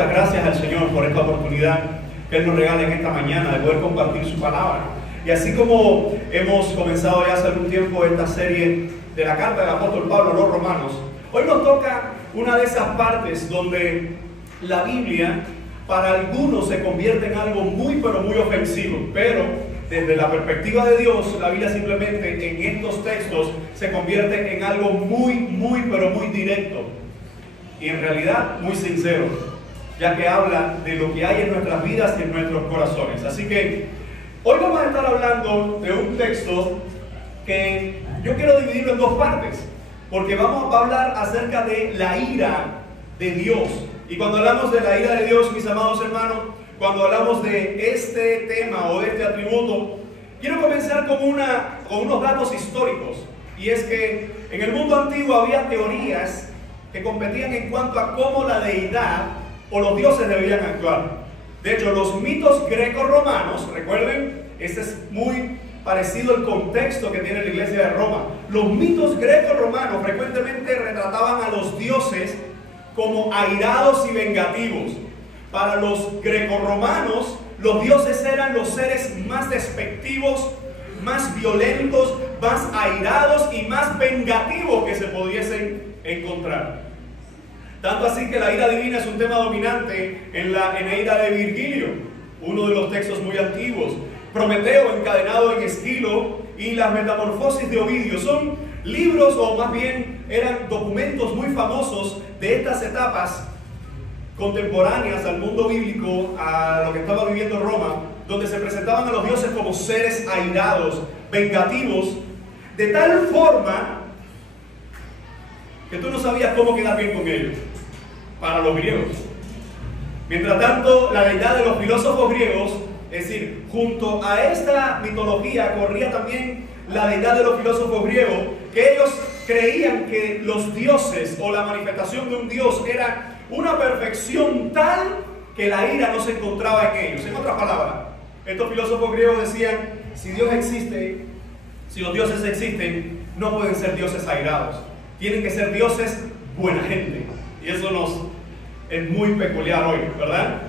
muchas gracias al Señor por esta oportunidad que Él nos regala en esta mañana de poder compartir su palabra. Y así como hemos comenzado ya hace algún tiempo esta serie de la carta del apóstol Pablo a los romanos, hoy nos toca una de esas partes donde la Biblia para algunos se convierte en algo muy pero muy ofensivo, pero desde la perspectiva de Dios, la Biblia simplemente en estos textos se convierte en algo muy pero muy directo y en realidad muy sincero, ya que habla de lo que hay en nuestras vidas y en nuestros corazones. Así que hoy vamos a estar hablando de un texto que yo quiero dividirlo en dos partes, porque vamos a hablar acerca de la ira de Dios. Y cuando hablamos de la ira de Dios, mis amados hermanos, cuando hablamos de este tema o de este atributo, quiero comenzar con unos datos históricos. Y es que en el mundo antiguo había teorías que competían en cuanto a cómo la deidad o los dioses debían actuar. De hecho, los mitos greco-romanos, recuerden, este es muy parecido al contexto que tiene la iglesia de Roma. Los mitos greco-romanos frecuentemente retrataban a los dioses como airados y vengativos. Para los greco-romanos, los dioses eran los seres más despectivos, más violentos, más airados y más vengativos que se pudiesen encontrar. Tanto así que la ira divina es un tema dominante en la Eneida de Virgilio, uno de los textos muy antiguos. Prometeo encadenado en Esquilo y las Metamorfosis de Ovidio son libros, o más bien eran documentos muy famosos de estas etapas contemporáneas al mundo bíblico, a lo que estaba viviendo Roma, donde se presentaban a los dioses como seres airados, vengativos, de tal forma que tú no sabías cómo quedar bien con ellos, para los griegos. Mientras tanto, la deidad de los filósofos griegos, es decir, junto a esta mitología corría también la deidad de los filósofos griegos, que ellos creían que los dioses o la manifestación de un dios era una perfección tal que la ira no se encontraba en ellos. En otras palabras, estos filósofos griegos decían, si Dios existe, si los dioses existen, no pueden ser dioses airados, tienen que ser dioses buena gente. Y eso es muy peculiar hoy, ¿verdad?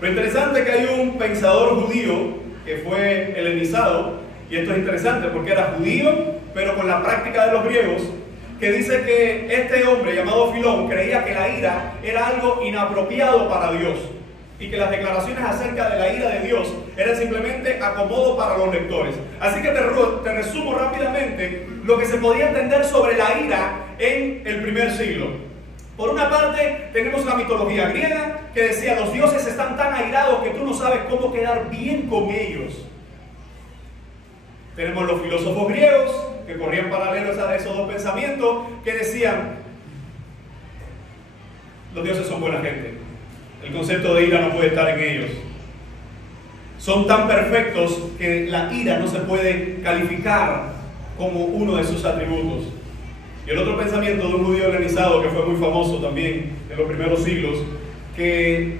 Lo interesante es que hay un pensador judío que fue helenizado, y esto es interesante porque era judío, pero con la práctica de los griegos, que dice que este hombre llamado Filón creía que la ira era algo inapropiado para Dios y que las declaraciones acerca de la ira de Dios eran simplemente acomodo para los lectores. Así que te resumo rápidamente lo que se podía entender sobre la ira en el primer siglo. Por una parte tenemos la mitología griega que decía los dioses están tan airados que tú no sabes cómo quedar bien con ellos. Tenemos los filósofos griegos que corrían paralelos a esos dos pensamientos, que decían los dioses son buena gente, el concepto de ira no puede estar en ellos, son tan perfectos que la ira no se puede calificar como uno de sus atributos. Y el otro pensamiento de un judío helenizado que fue muy famoso también en los primeros siglos, que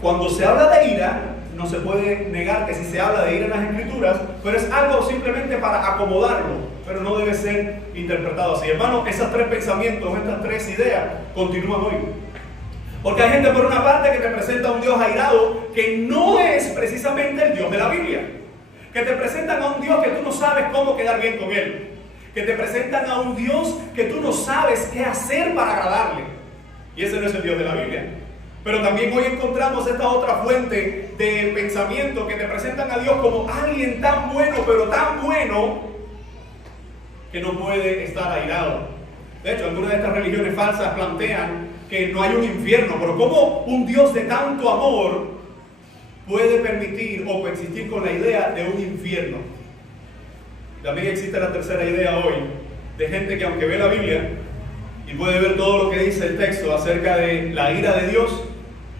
cuando se habla de ira, no se puede negar que si se habla de ira en las escrituras, pero es algo simplemente para acomodarlo, pero no debe ser interpretado así. Hermano, esos tres pensamientos, estas tres ideas continúan hoy. Porque hay gente por una parte que te presenta a un Dios airado que no es precisamente el Dios de la Biblia, que te presentan a un Dios que tú no sabes cómo quedar bien con él, que te presentan a un Dios que tú no sabes qué hacer para agradarle, y ese no es el Dios de la Biblia. Pero también hoy encontramos esta otra fuente de pensamiento que te presentan a Dios como alguien tan bueno, pero tan bueno, que no puede estar airado. De hecho, algunas de estas religiones falsas plantean que no hay un infierno, pero ¿cómo un Dios de tanto amor puede permitir o coexistir con la idea de un infierno? También existe la tercera idea hoy, de gente que aunque ve la Biblia y puede ver todo lo que dice el texto acerca de la ira de Dios,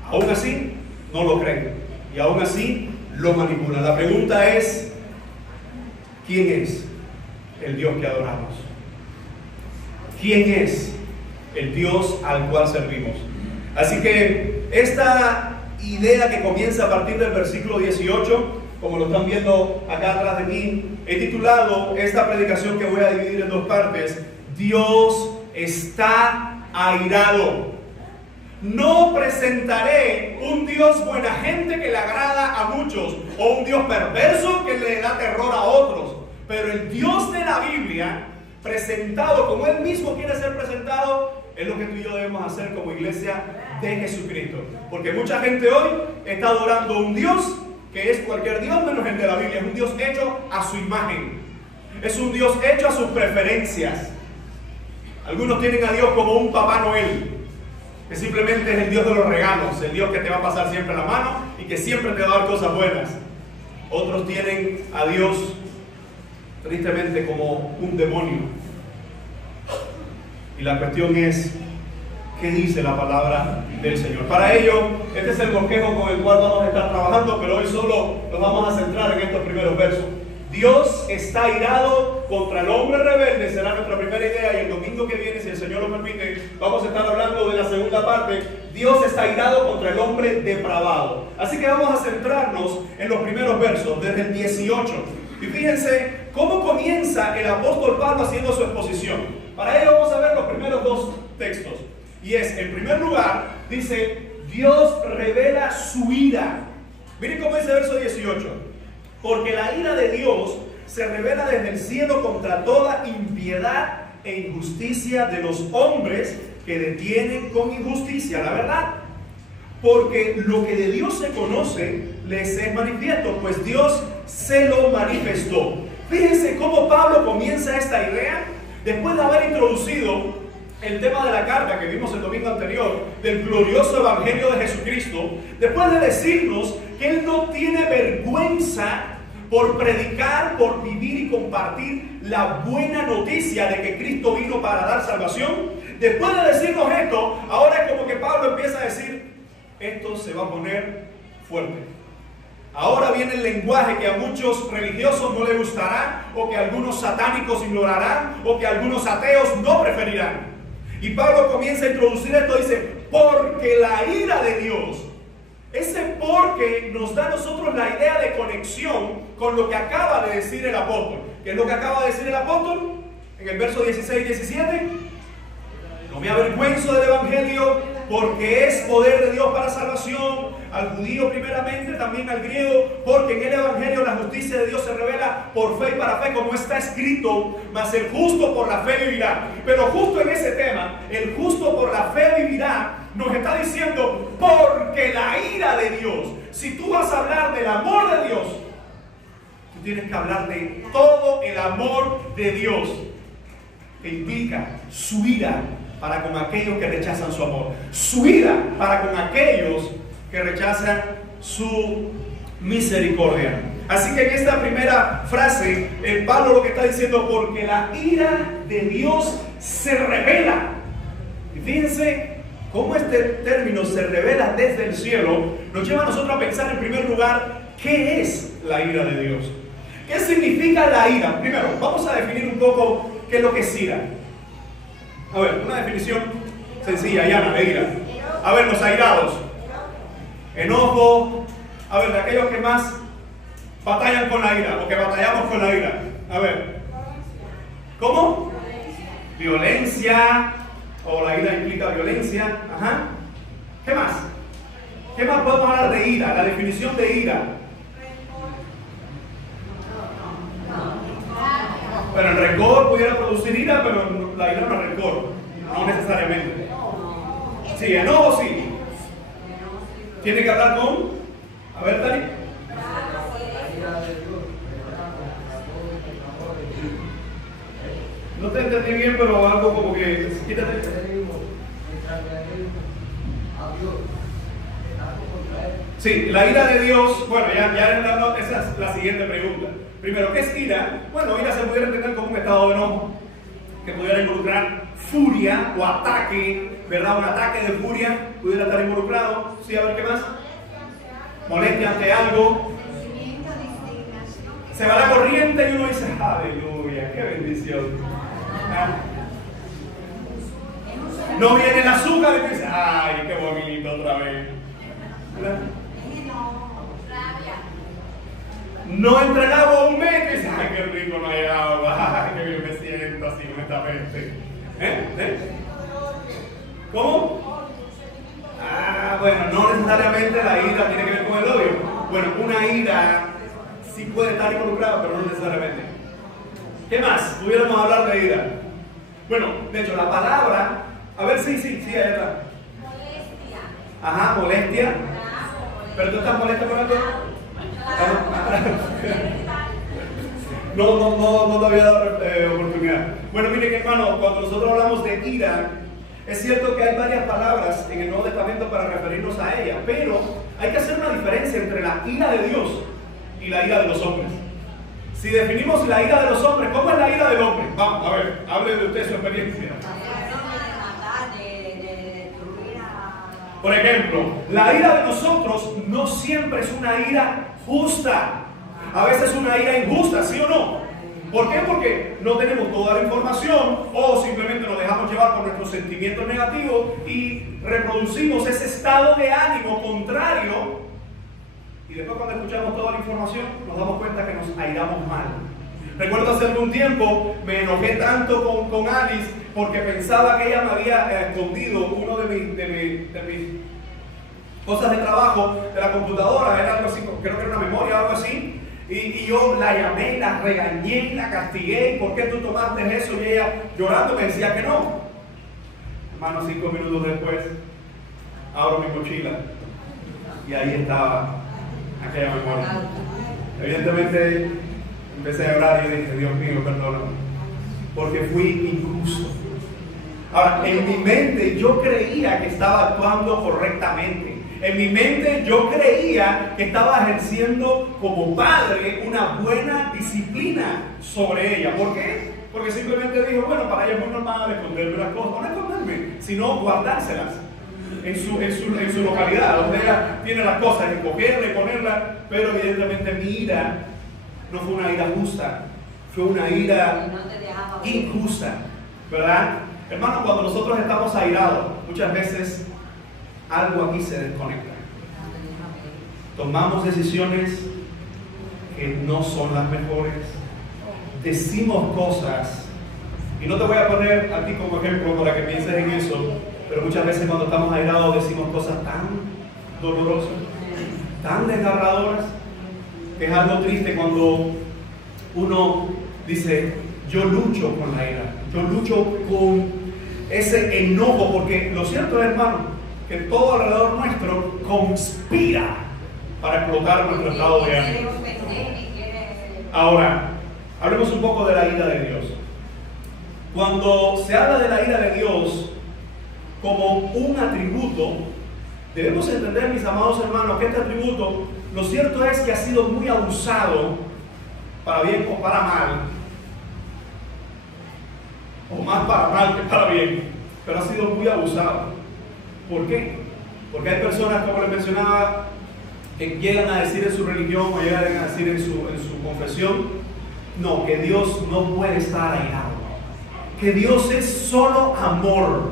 aún así no lo creen y aún así lo manipulan. La pregunta es, ¿quién es el Dios que adoramos? ¿Quién es el Dios al cual servimos? Así que esta idea que comienza a partir del versículo 18, como lo están viendo acá atrás de mí, he titulado esta predicación que voy a dividir en dos partes: Dios está airado. No presentaré un Dios buena gente que le agrada a muchos, o un Dios perverso que le da terror a otros. Pero el Dios de la Biblia, presentado como Él mismo quiere ser presentado, es lo que tú y yo debemos hacer como iglesia de Jesucristo. Porque mucha gente hoy está adorando un Dios que es cualquier Dios menos el de la Biblia. Es un Dios hecho a su imagen. Es un Dios hecho a sus preferencias. Algunos tienen a Dios como un Papá Noel, que simplemente es el Dios de los regalos, el Dios que te va a pasar siempre la mano y que siempre te va a dar cosas buenas. Otros tienen a Dios, tristemente, como un demonio. Y la cuestión es, ¿qué dice la palabra del Señor? Para ello, este es el bosquejo con el cual vamos a estar trabajando, pero hoy solo nos vamos a centrar en estos primeros versos. Dios está irado contra el hombre rebelde, será nuestra primera idea, y el domingo que viene, si el Señor lo permite, vamos a estar hablando de la segunda parte. Dios está irado contra el hombre depravado. Así que vamos a centrarnos en los primeros versos, desde el 18. Y fíjense cómo comienza el apóstol Pablo haciendo su exposición. Para ello vamos a ver los primeros dos textos. Y es, en primer lugar, dice, Dios revela su ira. Miren cómo dice el verso 18. Porque la ira de Dios se revela desde el cielo contra toda impiedad e injusticia de los hombres que detienen con injusticia la verdad. Porque lo que de Dios se conoce les es manifiesto, pues Dios se lo manifestó. Fíjense cómo Pablo comienza esta idea después de haber introducido el tema de la carta que vimos el domingo anterior, del glorioso evangelio de Jesucristo. Después de decirnos que Él no tiene vergüenza por predicar, por vivir y compartir la buena noticia de que Cristo vino para dar salvación. Después de decirnos esto, ahora es como que Pablo empieza a decir, esto se va a poner fuerte. Ahora viene el lenguaje que a muchos religiosos no les gustará, o que algunos satánicos ignorarán, o que algunos ateos no preferirán. Y Pablo comienza a introducir esto, dice, porque la ira de Dios. Ese porque nos da a nosotros la idea de conexión con lo que acaba de decir el apóstol. ¿Qué es lo que acaba de decir el apóstol? En el verso 16 y 17. No me avergüenzo del evangelio, porque es poder de Dios para salvación al judío primeramente, también al griego, porque en el evangelio la justicia de Dios se revela por fe y para fe, como está escrito, mas el justo por la fe vivirá. Pero justo en ese tema, el justo por la fe vivirá, nos está diciendo, porque la ira de Dios. Si tú vas a hablar del amor de Dios, tú tienes que hablar de todo el amor de Dios, que implica su ira para con aquellos que rechazan su amor, su ira para con aquellos que rechazan su misericordia. Así que en esta primera frase, el Pablo lo que está diciendo, porque la ira de Dios se revela. Y fíjense cómo este término se revela desde el cielo, nos lleva a nosotros a pensar en primer lugar, ¿qué es la ira de Dios? ¿Qué significa la ira? Primero, vamos a definir un poco qué es lo que es ira. A ver, una definición sencilla, llana, de ira. A ver, los airados. Enojo. A ver, de aquellos que más batallan con la ira, o que batallamos con la ira. A ver. ¿Cómo? Violencia. O la ira implica violencia. Ajá. ¿Qué más? ¿Qué más podemos hablar de ira? La definición de ira. Pero el rencor pudiera producir ira, pero la ira no es rencor, no necesariamente. Sí, enojo sí. Tiene que hablar con, a ver, Tani. No te entendí bien, pero algo como que, quítate. Sí, la ira de Dios, bueno, esa es la siguiente pregunta. Primero, ¿qué es ira? Bueno, ira se pudiera entender como un estado de enojo, que pudiera involucrar furia o ataque, ¿verdad? Un ataque de furia pudiera estar involucrado. Sí, a ver, ¿qué más? Molestia ante algo. Se va la corriente y uno dice, aleluya, qué bendición. ¿Ah? No viene el azúcar y dice, ay, qué bonito otra vez. ¿Verdad? No entra el agua un mes y dice, ay, qué rico, no hay agua, ay, qué bien me siento así con esta mente. ¿Eh? ¿Cómo? puede estar involucrada, pero no necesariamente. ¿Qué más? Pudiéramos hablar de ira. Bueno, de hecho, la palabra, a ver, sí, ahí está. Molestia. Ajá, molestia. ¿Pero tú estás molesta por algo? No te había dado oportunidad. Bueno, miren, hermano, cuando nosotros hablamos de ira, es cierto que hay varias palabras en el Nuevo Testamento para referirnos a ella, pero hay que hacer una diferencia entre la ira de Dios y la ira de los hombres. Si definimos la ira de los hombres, ¿cómo es la ira del hombre? Vamos, a ver, hable de usted su experiencia. Por ejemplo, la ira de nosotros no siempre es una ira justa. A veces es una ira injusta, ¿sí o no? ¿Por qué? Porque no tenemos toda la información o simplemente nos dejamos llevar por nuestros sentimientos negativos y reproducimos ese estado de ánimo contrario. Y después, cuando escuchamos toda la información, nos damos cuenta que nos airamos mal. Recuerdo hace algún tiempo me enojé tanto con Alice porque pensaba que ella me había escondido uno de mis cosas de trabajo de la computadora, era algo así, creo que era una memoria o algo así. Y yo la llamé, la regañé, la castigué. ¿Por qué tú tomaste eso? Y ella llorando me decía que no. Hermano, 5 minutos después abro mi mochila y ahí estaba aquella memoria. Evidentemente empecé a llorar y dije, Dios mío, perdóname, porque fui injusto. Ahora, en mi mente yo creía que estaba actuando correctamente. En mi mente yo creía que estaba ejerciendo como padre una buena disciplina sobre ella. ¿Por qué? Porque simplemente dijo, bueno, para ella es muy normal esconderme las cosas. No esconderme, sino guardárselas en su localidad, donde ella tiene las cosas, escogerla y ponerla. Pero evidentemente mi ira no fue una ira justa, fue una ira injusta, ¿verdad? Hermano, cuando nosotros estamos airados, muchas veces algo aquí se desconecta. Tomamos decisiones que no son las mejores. Decimos cosas, y no te voy a poner a ti como ejemplo para que pienses en eso, pero muchas veces cuando estamos airados decimos cosas tan dolorosas, tan desgarradoras, que es algo triste cuando uno dice, yo lucho con la ira, yo lucho con ese enojo, porque lo cierto es, hermano, que todo alrededor nuestro conspira para explotar nuestro estado de ánimo. Ahora, hablemos un poco de la ira de Dios. Cuando se habla de la ira de Dios como un atributo, debemos entender, mis amados hermanos, que este atributo, lo cierto es que ha sido muy abusado, para bien o para mal, o más para mal que para bien, pero ha sido muy abusado. ¿Por qué? Porque hay personas, como les mencionaba, que llegan a decir en su religión o llegan a decir en su confesión, no, que Dios no puede estar airado, que Dios es solo amor.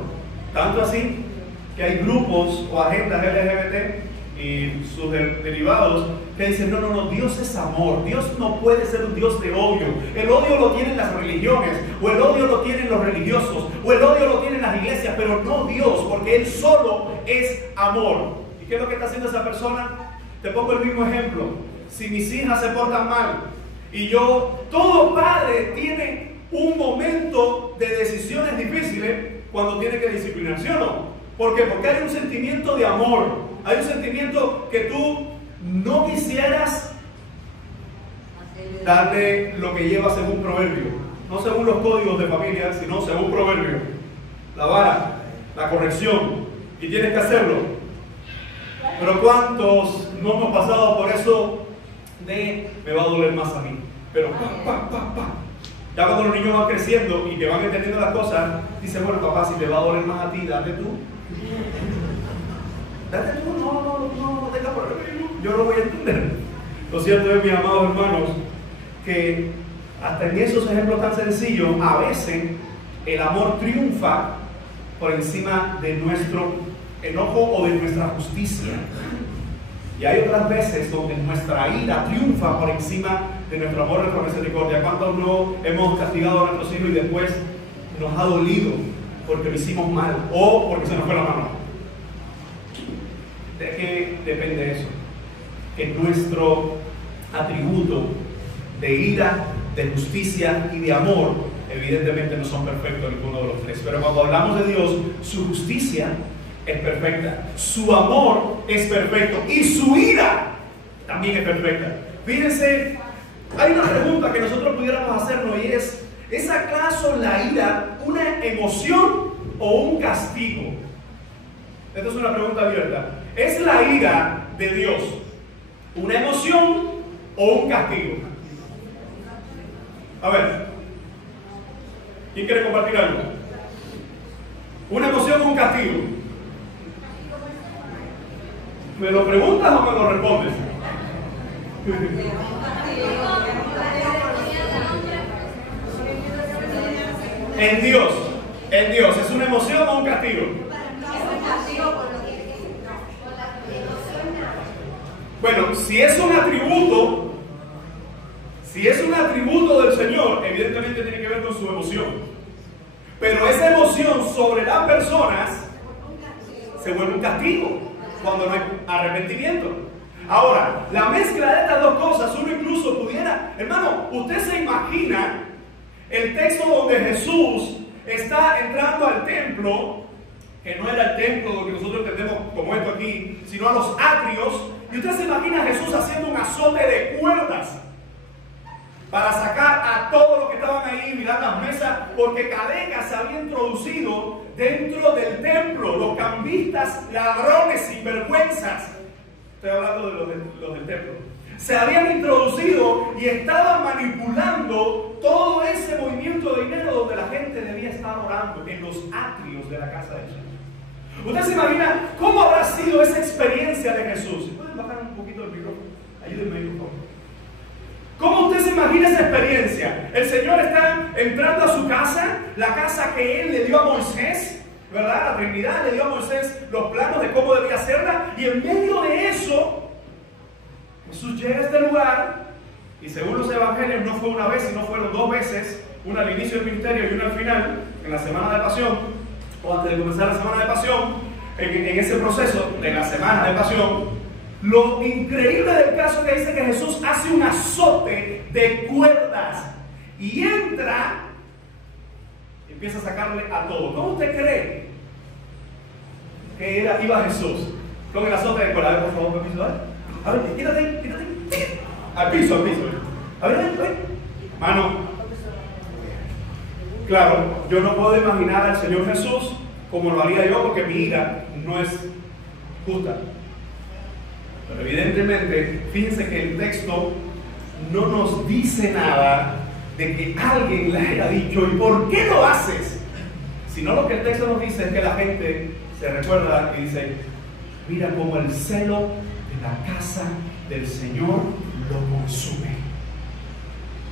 Tanto así que hay grupos o agendas LGBT y sus derivados que dicen, no, Dios es amor, Dios no puede ser un Dios de odio. El odio lo tienen las religiones, o el odio lo tienen los religiosos, o el odio lo tienen las iglesias, pero no Dios, porque Él solo es amor. ¿Y qué es lo que está haciendo esa persona? Te pongo el mismo ejemplo. Si mis hijas se portan mal, y todo padre tiene un momento de decisiones difíciles cuando tiene que disciplinar, ¿sí o no? ¿Por qué? Porque hay un sentimiento de amor, hay un sentimiento que tú no quisieras darle lo que lleva según proverbio, no según los códigos de familia, sino según proverbio, la vara, la corrección, y tienes que hacerlo. Pero ¿cuántos no hemos pasado por eso de me va a doler más a mí? Pero ya cuando los niños van creciendo y que van entendiendo las cosas, dice, bueno, papá, si te va a doler más a ti, date tú. Date tú, no tengas problema, yo lo voy a entender. Lo cierto es, mis amados hermanos, que hasta en esos ejemplos tan sencillos, a veces el amor triunfa por encima de nuestro enojo o de nuestra justicia. Y hay otras veces donde nuestra ira triunfa por encima de nuestro amor y nuestra misericordia. ¿Cuántos no hemos castigado a nuestros hijos y después nos ha dolido porque lo hicimos mal o porque se nos fue la mano? ¿De qué depende eso? Que nuestro atributo de ira, de justicia y de amor, evidentemente no son perfectos ninguno de los tres. Pero cuando hablamos de Dios, su justicia es perfecta, su amor es perfecto y su ira también es perfecta. Fíjense, hay una pregunta que nosotros pudiéramos hacernos y ¿es acaso la ira una emoción o un castigo? Esta es una pregunta abierta. ¿Es la ira de Dios una emoción o un castigo? A ver, ¿quién quiere compartir algo? ¿Una emoción o un castigo? ¿Me lo preguntas o me lo respondes? En Dios, ¿es una emoción o un castigo? Bueno, si es un atributo del Señor, evidentemente tiene que ver con su emoción. Pero esa emoción sobre las personas se vuelve un castigo cuando no hay arrepentimiento. Ahora, la mezcla de estas dos cosas, uno incluso pudiera, hermano, usted se imagina el texto donde Jesús está entrando al templo, que no era el templo lo que nosotros entendemos como esto aquí, sino a los atrios, y usted se imagina a Jesús haciendo un azote de cuerdas para sacar a todos los que estaban ahí, mirar las mesas, porque Cadeca se había introducido dentro del templo, los cambistas, ladrones, sinvergüenzas. Estoy hablando de los del templo. Se habían introducido y estaban manipulando todo ese movimiento de dinero donde la gente debía estar orando, en los atrios de la casa de Señor. ¿Usted se imagina cómo habrá sido esa experiencia de Jesús? ¿Pueden bajar un poquito el micrófono? Ayúdenme, por favor. ¿Cómo usted se imagina esa experiencia? El Señor está entrando a su casa, la casa que Él le dio a Moisés, ¿verdad? La Trinidad le dio a Moisés los planos de cómo debía hacerla, y en medio de eso, Jesús llega a este lugar, y según los evangelios no fue una vez, sino fueron dos veces, una al inicio del ministerio y una al final, en la semana de pasión, o antes de comenzar la semana de pasión, en ese proceso de la semana de pasión. Lo increíble del caso es que dice que Jesús hace un azote de cuerdas y entra y empieza a sacarle a todo. ¿Cómo usted cree que iba Jesús con el azote de cuerdas? A ver, por favor, permiso, ¿vale? A ver, quítate. Al piso. A ver. Mano. Claro, yo no puedo imaginar al Señor Jesús como lo haría yo, porque mi ira no es justa. Pero evidentemente, fíjense que el texto no nos dice nada de que alguien le haya dicho ¿y por qué lo haces? Sino lo que el texto nos dice es que la gente se recuerda y dice: mira cómo el celo de la casa del Señor lo consume.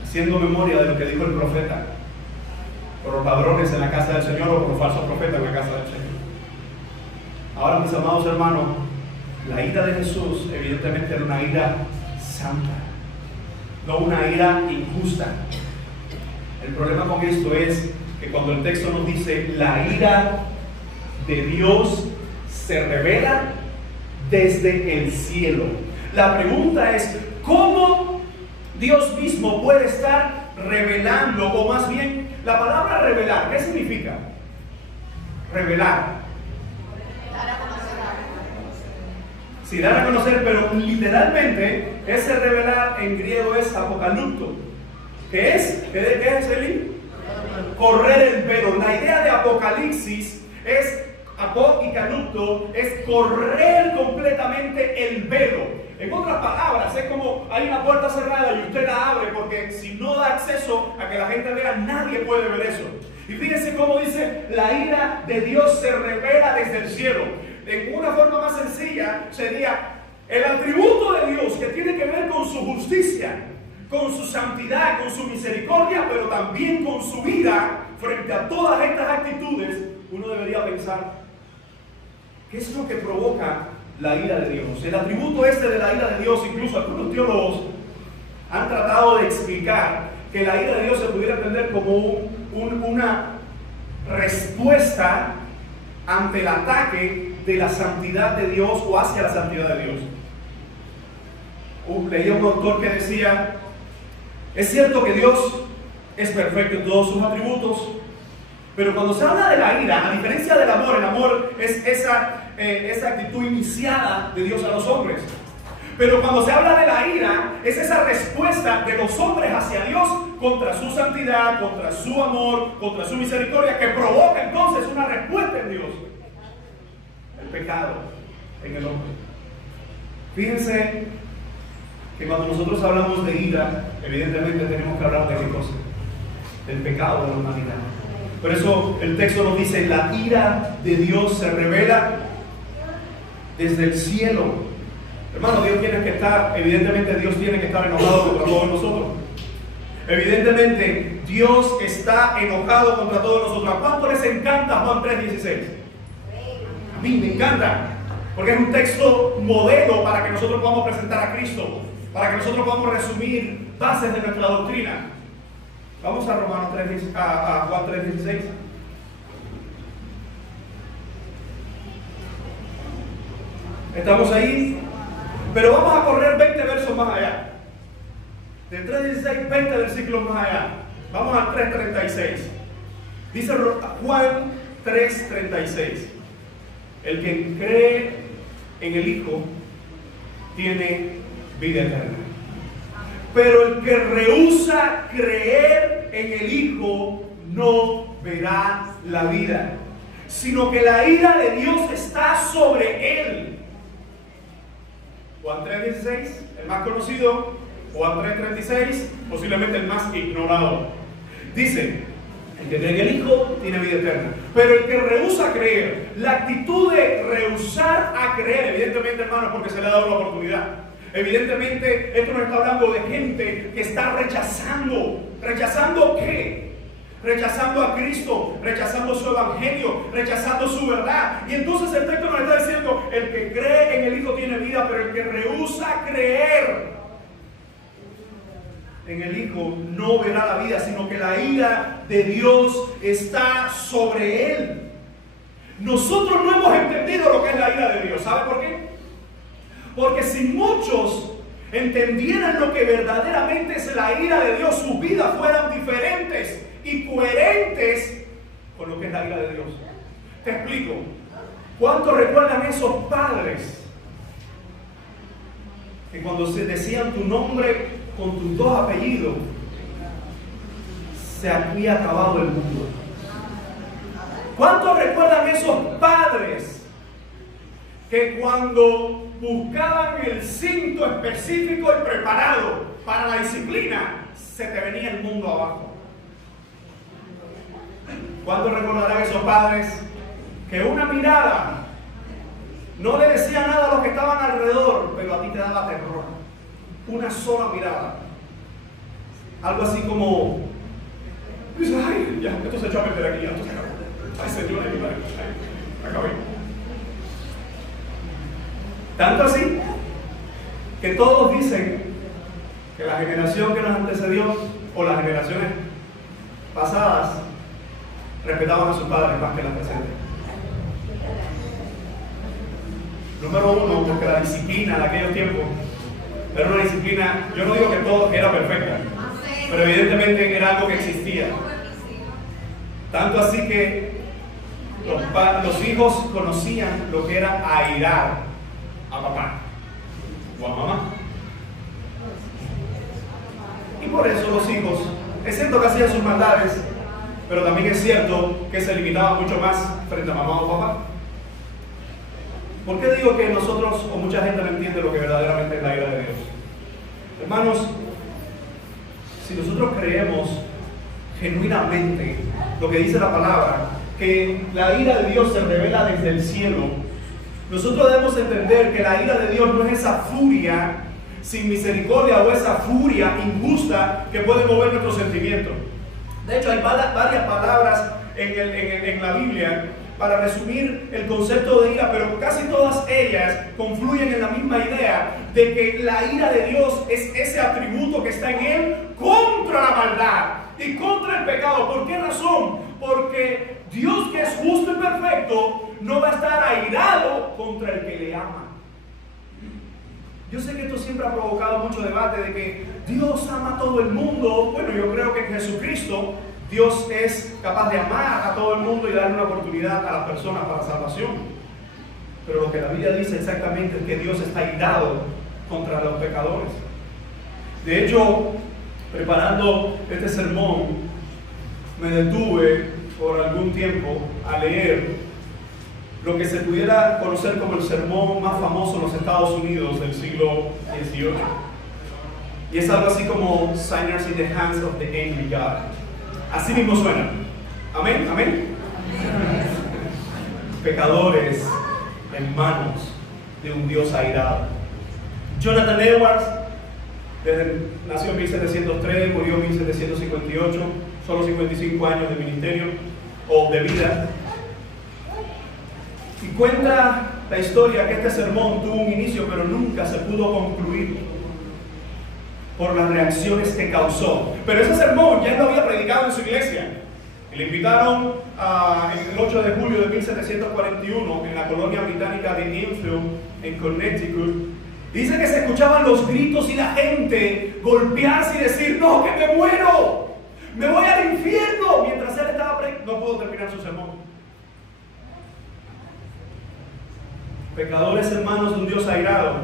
Haciendo memoria de lo que dijo el profeta: por los ladrones en la casa del Señor, o por los falsos profetas en la casa del Señor. Ahora, mis amados hermanos, la ira de Jesús evidentemente era una ira santa, no una ira injusta. El problema con esto es que cuando el texto nos dice la ira de Dios se revela desde el cielo, la pregunta es: ¿cómo Dios mismo puede estar revelando? O más bien, la palabra revelar, ¿qué significa? Revelar. Sí, dar a conocer, pero literalmente ese revelar en griego es apocalipto. ¿Qué es? ¿Qué es, Eli? Correr el velo. La idea de apocalipsis es apocalipto, es correr completamente el velo. En otras palabras, es como hay una puerta cerrada y usted la abre, porque si no da acceso a que la gente vea, nadie puede ver eso. Y fíjense cómo dice: la ira de Dios se revela desde el cielo. En una forma más sencilla sería el atributo de Dios que tiene que ver con su justicia, con su santidad, con su misericordia, pero también con su ira frente a todas estas actitudes. Uno debería pensar: ¿qué es lo que provoca la ira de Dios? El atributo de la ira de Dios, incluso algunos teólogos han tratado de explicar que la ira de Dios se pudiera entender como una respuesta ante el ataque de la santidad de Dios o hacia la santidad de Dios. Leía un autor que decía Es cierto que Dios es perfecto en todos sus atributos, pero cuando se habla de la ira, a diferencia del amor, el amor es esa actitud iniciada de Dios a los hombres. Pero cuando se habla de la ira, es esa respuesta de los hombres hacia Dios contra su santidad, contra su amor, contra su misericordia, que provoca entonces una respuesta en Dios. El pecado en el hombre. Fíjense que cuando nosotros hablamos de ira, evidentemente tenemos que hablar de qué cosa, del pecado de la humanidad. Por eso el texto nos dice: la ira de Dios se revela desde el cielo. Hermano, Dios tiene que estar, evidentemente Dios tiene que estar enojado contra todos nosotros. Evidentemente Dios está enojado contra todos nosotros. ¿A cuánto les encanta Juan 3:16? A mí me encanta, porque es un texto modelo para que nosotros podamos presentar a Cristo, para que nosotros podamos resumir bases de nuestra doctrina. Vamos a Juan 3:16. Estamos ahí, pero vamos a correr 20 versos más allá. Del 3:16, 20 versículos más allá. Vamos al 3:36. Dice Juan 3:36: el que cree en el Hijo tiene vida eterna, pero el que rehúsa creer en el Hijo no verá la vida, sino que la ira de Dios está sobre él. Juan 3:16, el más conocido. Juan 3:36, posiblemente el más ignorado. Dice: el que cree en el Hijo tiene vida eterna, pero el que rehúsa creer, la actitud de rehusar a creer, evidentemente, hermanos, porque se le ha dado la oportunidad. Evidentemente, esto nos está hablando de gente que está rechazando. ¿Rechazando qué? Rechazando a Cristo, rechazando su evangelio, rechazando su verdad. Y entonces el texto nos está diciendo: el que cree en el Hijo tiene vida, pero el que rehúsa creer en el Hijo no verá la vida, sino que la ira de Dios está sobre él. Nosotros no hemos entendido lo que es la ira de Dios. ¿Sabe por qué? Porque si muchos entendieran lo que verdaderamente es la ira de Dios, sus vidas fueran diferentes y coherentes con lo que es la ira de Dios. Te explico. ¿Cuántos recuerdan esos padres que cuando se decían tu nombre con tus dos apellidos, se había acabado el mundo? ¿Cuántos recuerdan esos padres que cuando buscaban el cinto específico y preparado para la disciplina, se te venía el mundo abajo? ¿Cuántos recordarán esos padres que una mirada no le decía nada a los que estaban alrededor, pero a ti te daba terror? Una sola mirada. Algo así como: dices, ay, ya, esto se echó a meter aquí, ya, esto se acabó. Ay, Señor, ay, acabé. Tanto así que todos dicen que la generación que nos antecedió o las generaciones pasadas respetaban a sus padres más que las presentes. Número uno, porque la disciplina de aquellos tiempos era una disciplina, yo no digo que todo era perfecta, pero evidentemente era algo que existía. Tanto así que los hijos conocían lo que era airar a papá o a mamá. Y por eso los hijos, es cierto que hacían sus maldades, pero también es cierto que se limitaban mucho más frente a mamá o papá. ¿Por qué digo que nosotros o mucha gente no entiende lo que verdaderamente es la ira de Dios? Hermanos, si nosotros creemos genuinamente lo que dice la palabra, que la ira de Dios se revela desde el cielo, nosotros debemos entender que la ira de Dios no es esa furia sin misericordia o esa furia injusta que puede mover nuestros sentimientos. De hecho, hay varias palabras en la Biblia para resumir el concepto de ira, pero casi todas ellas confluyen en la misma idea de que la ira de Dios es ese atributo que está en Él contra la maldad y contra el pecado. ¿Por qué razón? Porque Dios, que es justo y perfecto, no va a estar airado contra el que le ama. Yo sé que esto siempre ha provocado mucho debate de que Dios ama a todo el mundo. Bueno, yo creo que en Jesucristo Dios es capaz de amar a todo el mundo y darle una oportunidad a las personas para salvación. Pero lo que la Biblia dice exactamente es que Dios está irado contra los pecadores. De hecho, preparando este sermón, me detuve por algún tiempo a leer lo que se pudiera conocer como el sermón más famoso en los Estados Unidos del siglo XVIII. Y es algo así como Sinners in the Hands of the Angry God. Así mismo suena. Amén, amén. Pecadores en manos de un Dios airado. Jonathan Edwards nació en 1703, murió en 1758, solo 55 años de ministerio o de vida. Y cuenta la historia que este sermón tuvo un inicio, pero nunca se pudo concluir por las reacciones que causó. Pero ese sermón ya lo había predicado en su iglesia. Y le invitaron el 8 de julio de 1741 en la colonia británica de Enfield, en Connecticut. Dice que se escuchaban los gritos y la gente golpearse y decir: ¡no, que me muero! ¡Me voy al infierno! Mientras él estaba no pudo terminar su sermón. Pecadores hermanos de un Dios airado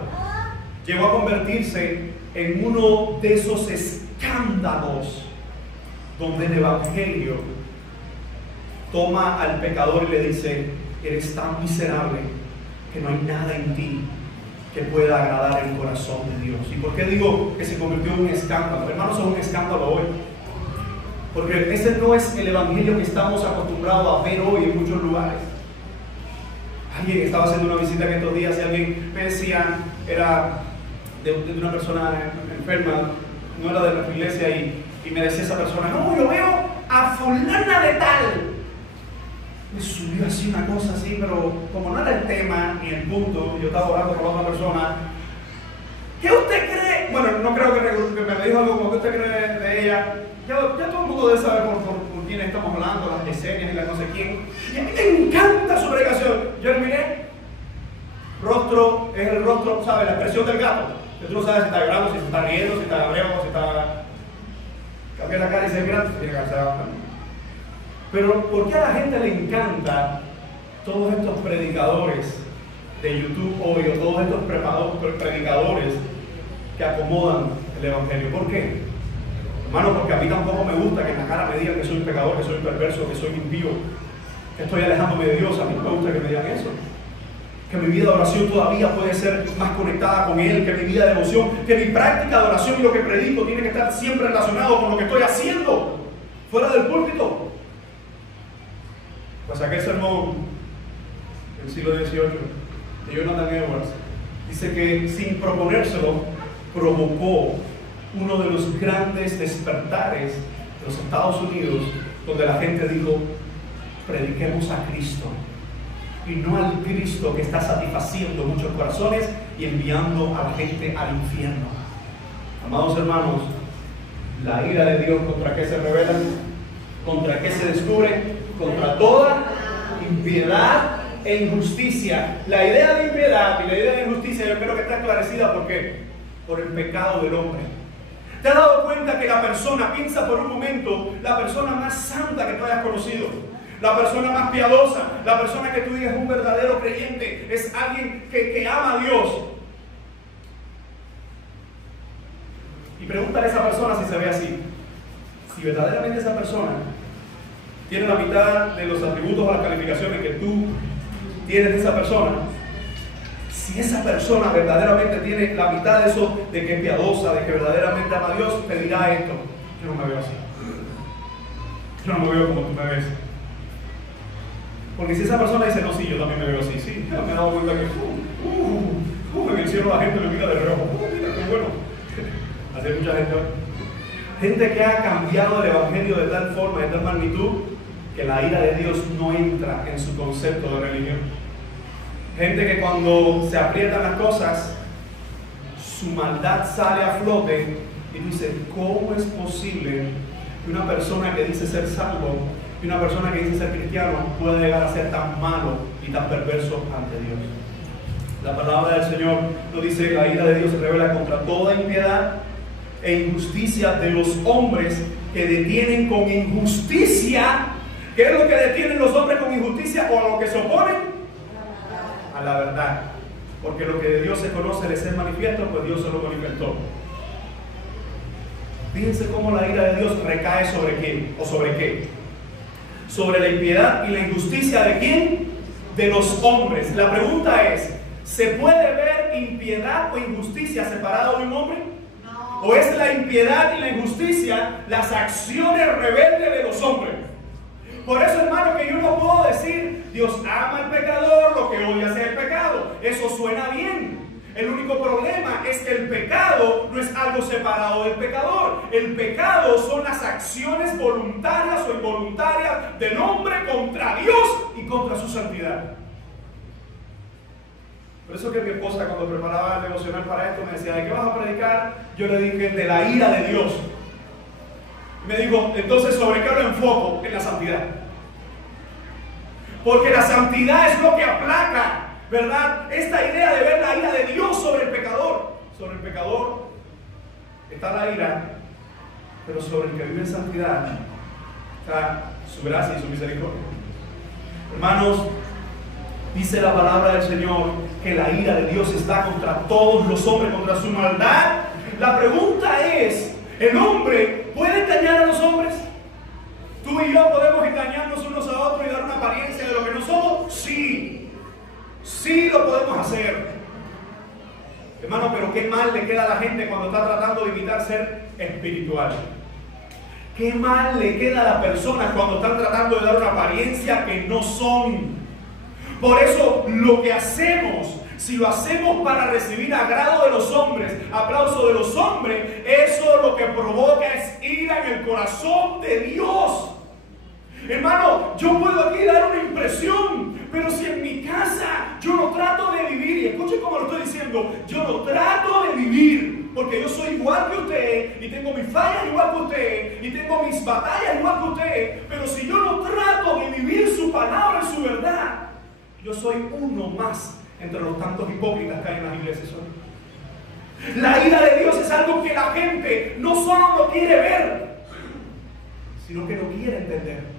llegó a convertirse en uno de esos escándalos donde el Evangelio toma al pecador y le dice: eres tan miserable que no hay nada en ti que pueda agradar el corazón de Dios. ¿Y por qué digo que se convirtió en un escándalo? Hermanos, es un escándalo hoy, porque ese no es el Evangelio que estamos acostumbrados a ver hoy en muchos lugares. Alguien estaba haciendo una visita en estos días y alguien me decía, era de una persona enferma, no era de nuestra iglesia, y me decía esa persona: no, yo veo a fulana de tal. Me subió así una cosa así, pero como no era el tema ni el punto, yo estaba orando con la otra persona. ¿Qué usted cree? Bueno, no creo que me dijo algo como: ¿qué usted cree de ella? Ya todo el mundo debe saber por quién estamos hablando, las Yesenias y las no sé quién. Y a mí me encanta su predicación. Yo le miré, rostro es el rostro, ¿sabes? La expresión del gato. Que tú no sabes si está llorando, si está riendo, si está bravo, si está... Cambia la cara y se mira, tiene que estar... Pero ¿por qué a la gente le encanta todos estos predicadores de YouTube hoy, o todos estos predicadores que acomodan el Evangelio? ¿Por qué? Hermano, porque a mí tampoco me gusta que en la cara me digan que soy un pecador, que soy perverso, que soy impío, que estoy alejándome de Dios. A mí no me gusta que me digan eso. Que mi vida de oración todavía puede ser más conectada con Él, que mi vida de devoción, que mi práctica de oración y lo que predico tiene que estar siempre relacionado con lo que estoy haciendo fuera del púlpito. Pues aquel sermón del siglo XVIII de Jonathan Edwards dice que, sin proponérselo, provocó uno de los grandes despertares de los Estados Unidos, donde la gente dijo: prediquemos a Cristo y no al Cristo que está satisfaciendo muchos corazones y enviando a la gente al infierno. Amados hermanos, la ira de Dios, ¿contra qué se revela? ¿Contra qué se descubre? Contra toda impiedad e injusticia. La idea de impiedad y la idea de injusticia, yo espero que está esclarecida. ¿Por qué? Por el pecado del hombre. ¿Te has dado cuenta que la persona, piensa por un momento, la persona más santa que tú hayas conocido, la persona más piadosa, la persona que tú digas es un verdadero creyente, es alguien que ama a Dios? Y pregúntale a esa persona si se ve así. Si verdaderamente esa persona tiene la mitad de los atributos o las calificaciones que tú tienes de esa persona, si esa persona verdaderamente tiene la mitad de eso, de que es piadosa, de que verdaderamente ama a Dios, te dirá esto: yo no me veo así. Yo no me veo como tú me ves. Porque si esa persona dice: no, sí, yo también me veo así, sí, me he dado cuenta que en el cielo la gente me mira de reojo, mira qué bueno. Así hay mucha gente que ha cambiado el Evangelio de tal forma, de tal magnitud, que la ira de Dios no entra en su concepto de religión. Gente que cuando se aprietan las cosas, su maldad sale a flote y tú dices: ¿cómo es posible que una persona que dice ser salvo y una persona que dice ser cristiano pueda llegar a ser tan malo y tan perverso ante Dios? La palabra del Señor nos dice: la ira de Dios se revela contra toda impiedad e injusticia de los hombres que detienen con injusticia. ¿Qué es lo que detienen los hombres con injusticia? O a lo que se oponen a la verdad. Porque lo que de Dios se conoce les es manifiesto, pues Dios se lo manifestó. Fíjense cómo la ira de Dios recae sobre quién o sobre qué. Sobre la impiedad y la injusticia de quién? De los hombres. La pregunta es: ¿se puede ver impiedad o injusticia separado de un hombre? No. ¿O es la impiedad y la injusticia las acciones rebeldes de los hombres? Por eso, hermano, que yo no puedo decir Dios ama al pecador, lo que odia es el pecado. Eso suena bien. El único problema es que el pecado no es algo separado del pecador. El pecado son las acciones voluntarias o involuntarias del hombre contra Dios y contra su santidad. Por eso que mi esposa, cuando preparaba el devocional para esto, me decía: ¿de qué vas a predicar? Yo le dije: de la ira de Dios. Me dijo: entonces, ¿sobre qué lo enfoco? En la santidad. Porque la santidad es lo que aplaca, ¿verdad? Esta idea de ver la ira de Dios sobre el pecador. Sobre el pecador está la ira, pero sobre el que vive en santidad está su gracia y su misericordia. Hermanos, dice la palabra del Señor que la ira de Dios está contra todos los hombres, contra su maldad. La pregunta es: ¿el hombre puede engañar a los hombres? ¿Tú y yo podemos engañarnos unos a otros y dar una apariencia de lo que no somos? Sí, sí lo podemos hacer. Hermano, pero qué mal le queda a la gente cuando está tratando de imitar ser espiritual. Qué mal le queda a las personas cuando están tratando de dar una apariencia que no son. Por eso lo que hacemos, si lo hacemos para recibir agrado de los hombres, aplauso de los hombres, eso lo que provoca es ira en el corazón de Dios. Hermano, yo puedo aquí dar una impresión, pero si en mi casa yo no trato de vivir, y escuche cómo lo estoy diciendo, yo no trato de vivir, porque yo soy igual que usted, y tengo mis fallas igual que usted, y tengo mis batallas igual que usted, pero si yo no trato de vivir su palabra y su verdad, yo soy uno más entre los tantos hipócritas que hay en las iglesias hoy. La ira de Dios es algo que la gente no solo no quiere ver, sino que no quiere entender.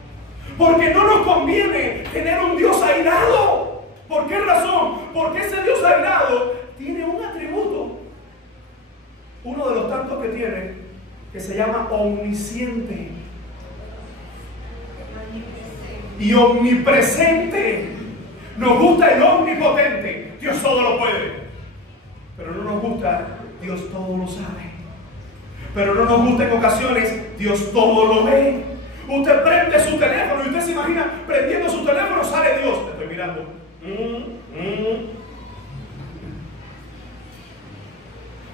Porque no nos conviene tener un Dios airado. ¿Por qué razón? Porque ese Dios airado tiene un atributo, uno de los tantos que tiene, que se llama omnisciente y omnipresente. Nos gusta el omnipotente, Dios todo lo puede, pero no nos gusta Dios todo lo sabe. Pero no nos gusta en ocasiones Dios todo lo ve. Usted prende su teléfono y usted se imagina prendiendo su teléfono, sale Dios. Te estoy mirando.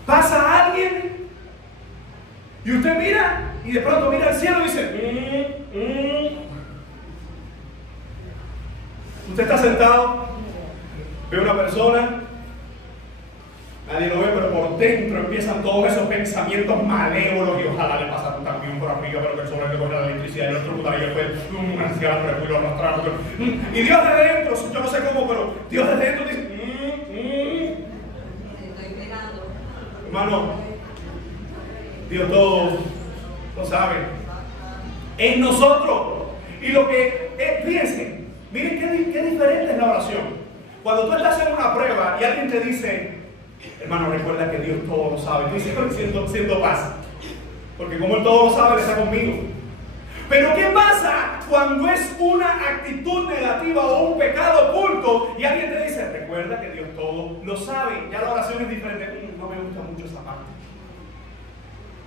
Pasa alguien y usted mira y de pronto mira al cielo y dice Usted está sentado, ve una persona, nadie lo ve, pero por dentro empiezan todos esos pensamientos malévolos y ojalá le pasaran también por arriba, pero que el sobre le coge la electricidad y el otro puta y después una cigarra por el culo arrastrado. Y Dios desde dentro, yo no sé cómo, pero Dios desde dentro dice hermano, Dios todo lo sabe en nosotros. Y lo que fíjense, miren qué diferente es la oración. Cuando tú estás en una prueba y alguien te dice: hermano, recuerda que Dios todo lo sabe, tú dices: siento paz, porque como Él todo lo sabe, Él está conmigo. Pero ¿qué pasa cuando es una actitud negativa o un pecado oculto y alguien te dice: recuerda que Dios todo lo sabe? Ya la oración es diferente. No me gusta mucho esa parte.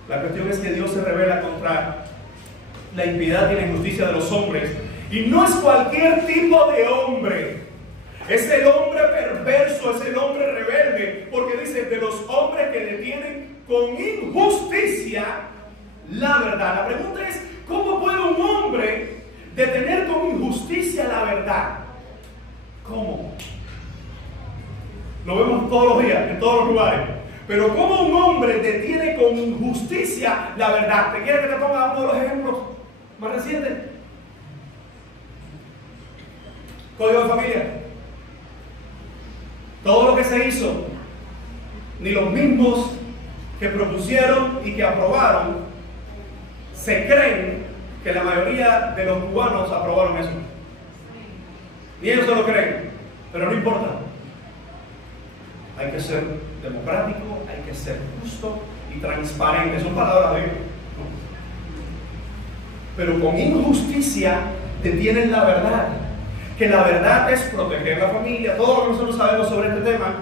La cuestión es que Dios se revela contra la impiedad y la injusticia de los hombres, y no es cualquier tipo de hombre. Es el hombre perverso, es el hombre rebelde, porque dice: de los hombres que detienen con injusticia la verdad. La pregunta es: ¿cómo puede un hombre detener con injusticia la verdad? ¿Cómo? Lo vemos todos los días, en todos los lugares. Pero ¿cómo un hombre detiene con injusticia la verdad? ¿Te quiere que te ponga uno de los ejemplos más recientes? Código de familia. Todo lo que se hizo, ni los mismos que propusieron y que aprobaron, se creen que la mayoría de los cubanos aprobaron eso. Ni ellos se lo creen, pero no importa. Hay que ser democrático, hay que ser justo y transparente. Son palabras de Dios. Pero con injusticia detienen la verdad. Que la verdad es proteger la familia, todo lo que nosotros sabemos sobre este tema.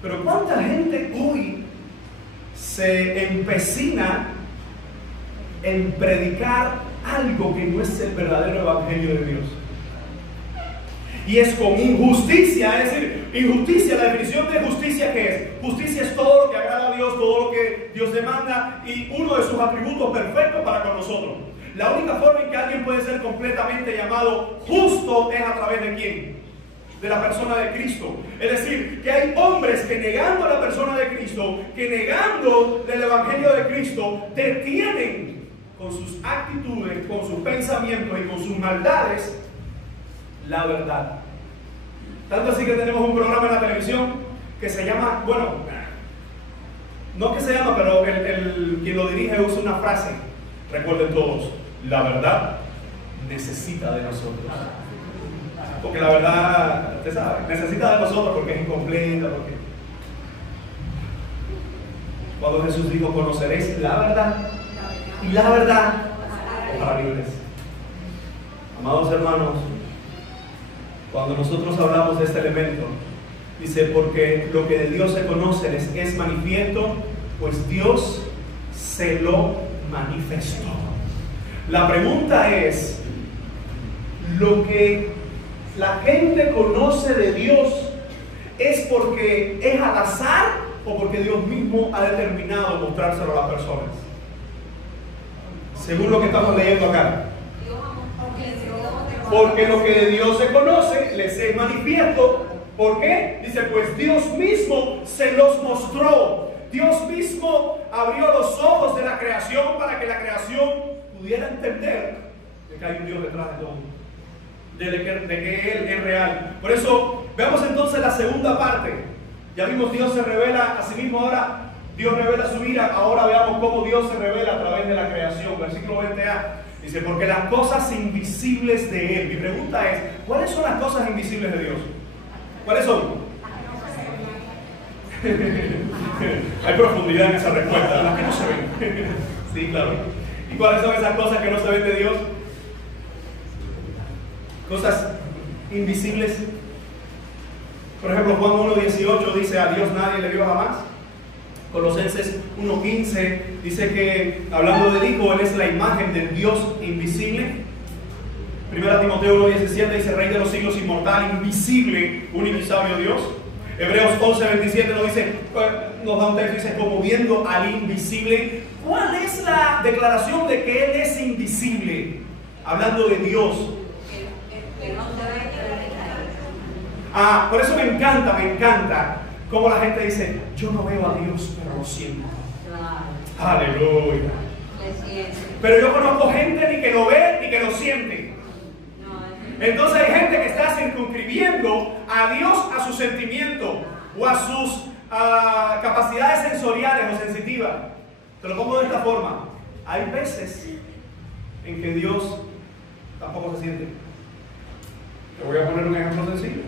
Pero ¿cuánta gente hoy se empecina en predicar algo que no es el verdadero evangelio de Dios? Y es con injusticia, es decir, injusticia, la definición de justicia, ¿qué es? Justicia es todo lo que agrada a Dios, todo lo que Dios demanda y uno de sus atributos perfectos para con nosotros. La única forma en que alguien puede ser completamente llamado justo es a través de ¿quién? De la persona de Cristo. Es decir, que hay hombres que negando a la persona de Cristo, que negando el evangelio de Cristo, detienen con sus actitudes, con sus pensamientos y con sus maldades la verdad. Tanto así que tenemos un programa en la televisión que se llama, bueno, no que se llama, pero quien lo dirige usa una frase. Recuerden todos, la verdad necesita de nosotros. Porque la verdad, usted sabe, necesita de nosotros porque es incompleta, porque cuando Jesús dijo, conoceréis la verdad y la verdad os hará libres. Amados hermanos, cuando nosotros hablamos de este elemento, dice, porque lo que de Dios se conoce les es manifiesto, pues Dios se lo manifestó. La pregunta es, ¿lo que la gente conoce de Dios es porque es al azar o porque Dios mismo ha determinado mostrárselo a las personas? Según lo que estamos leyendo acá. Porque lo que de Dios se conoce les es manifiesto. ¿Por qué? Dice, pues Dios mismo se los mostró. Dios mismo abrió los ojos de la creación para que la creación pudiera entender de que hay un Dios detrás de todo, de que Él es real. Por eso, veamos entonces la segunda parte. Ya vimos, Dios se revela a sí mismo, ahora Dios revela su ira. Ahora veamos cómo Dios se revela a través de la creación. Versículo 20a. Dice, porque las cosas invisibles de Él. Mi pregunta es, ¿cuáles son las cosas invisibles de Dios? ¿Cuáles son? Hay profundidad en esa respuesta, las que no se ven. Sí, claro. ¿Y cuáles son esas cosas que no se ven de Dios? Cosas invisibles. Por ejemplo, Juan 1:18 dice, a Dios nadie le vio jamás. Colosenses 1:15 dice que, hablando del Hijo, Él es la imagen del Dios invisible. 1 Timoteo 1:17 dice, Rey de los siglos, inmortal, invisible, único y sabio Dios. Hebreos 11:27 nos da un texto, dice, como viendo al invisible. ¿Cuál es la declaración de que Él es invisible? Hablando de Dios. Por eso me encanta como la gente dice, yo no veo a Dios, pero lo siento. Aleluya. Pero yo conozco gente ni que lo ve ni que lo siente. Entonces hay gente que está circunscribiendo a Dios a su sentimiento o a sus capacidades sensoriales o sensitivas. Te lo pongo de esta forma. Hay veces en que Dios tampoco se siente. Te voy a poner un ejemplo sencillo.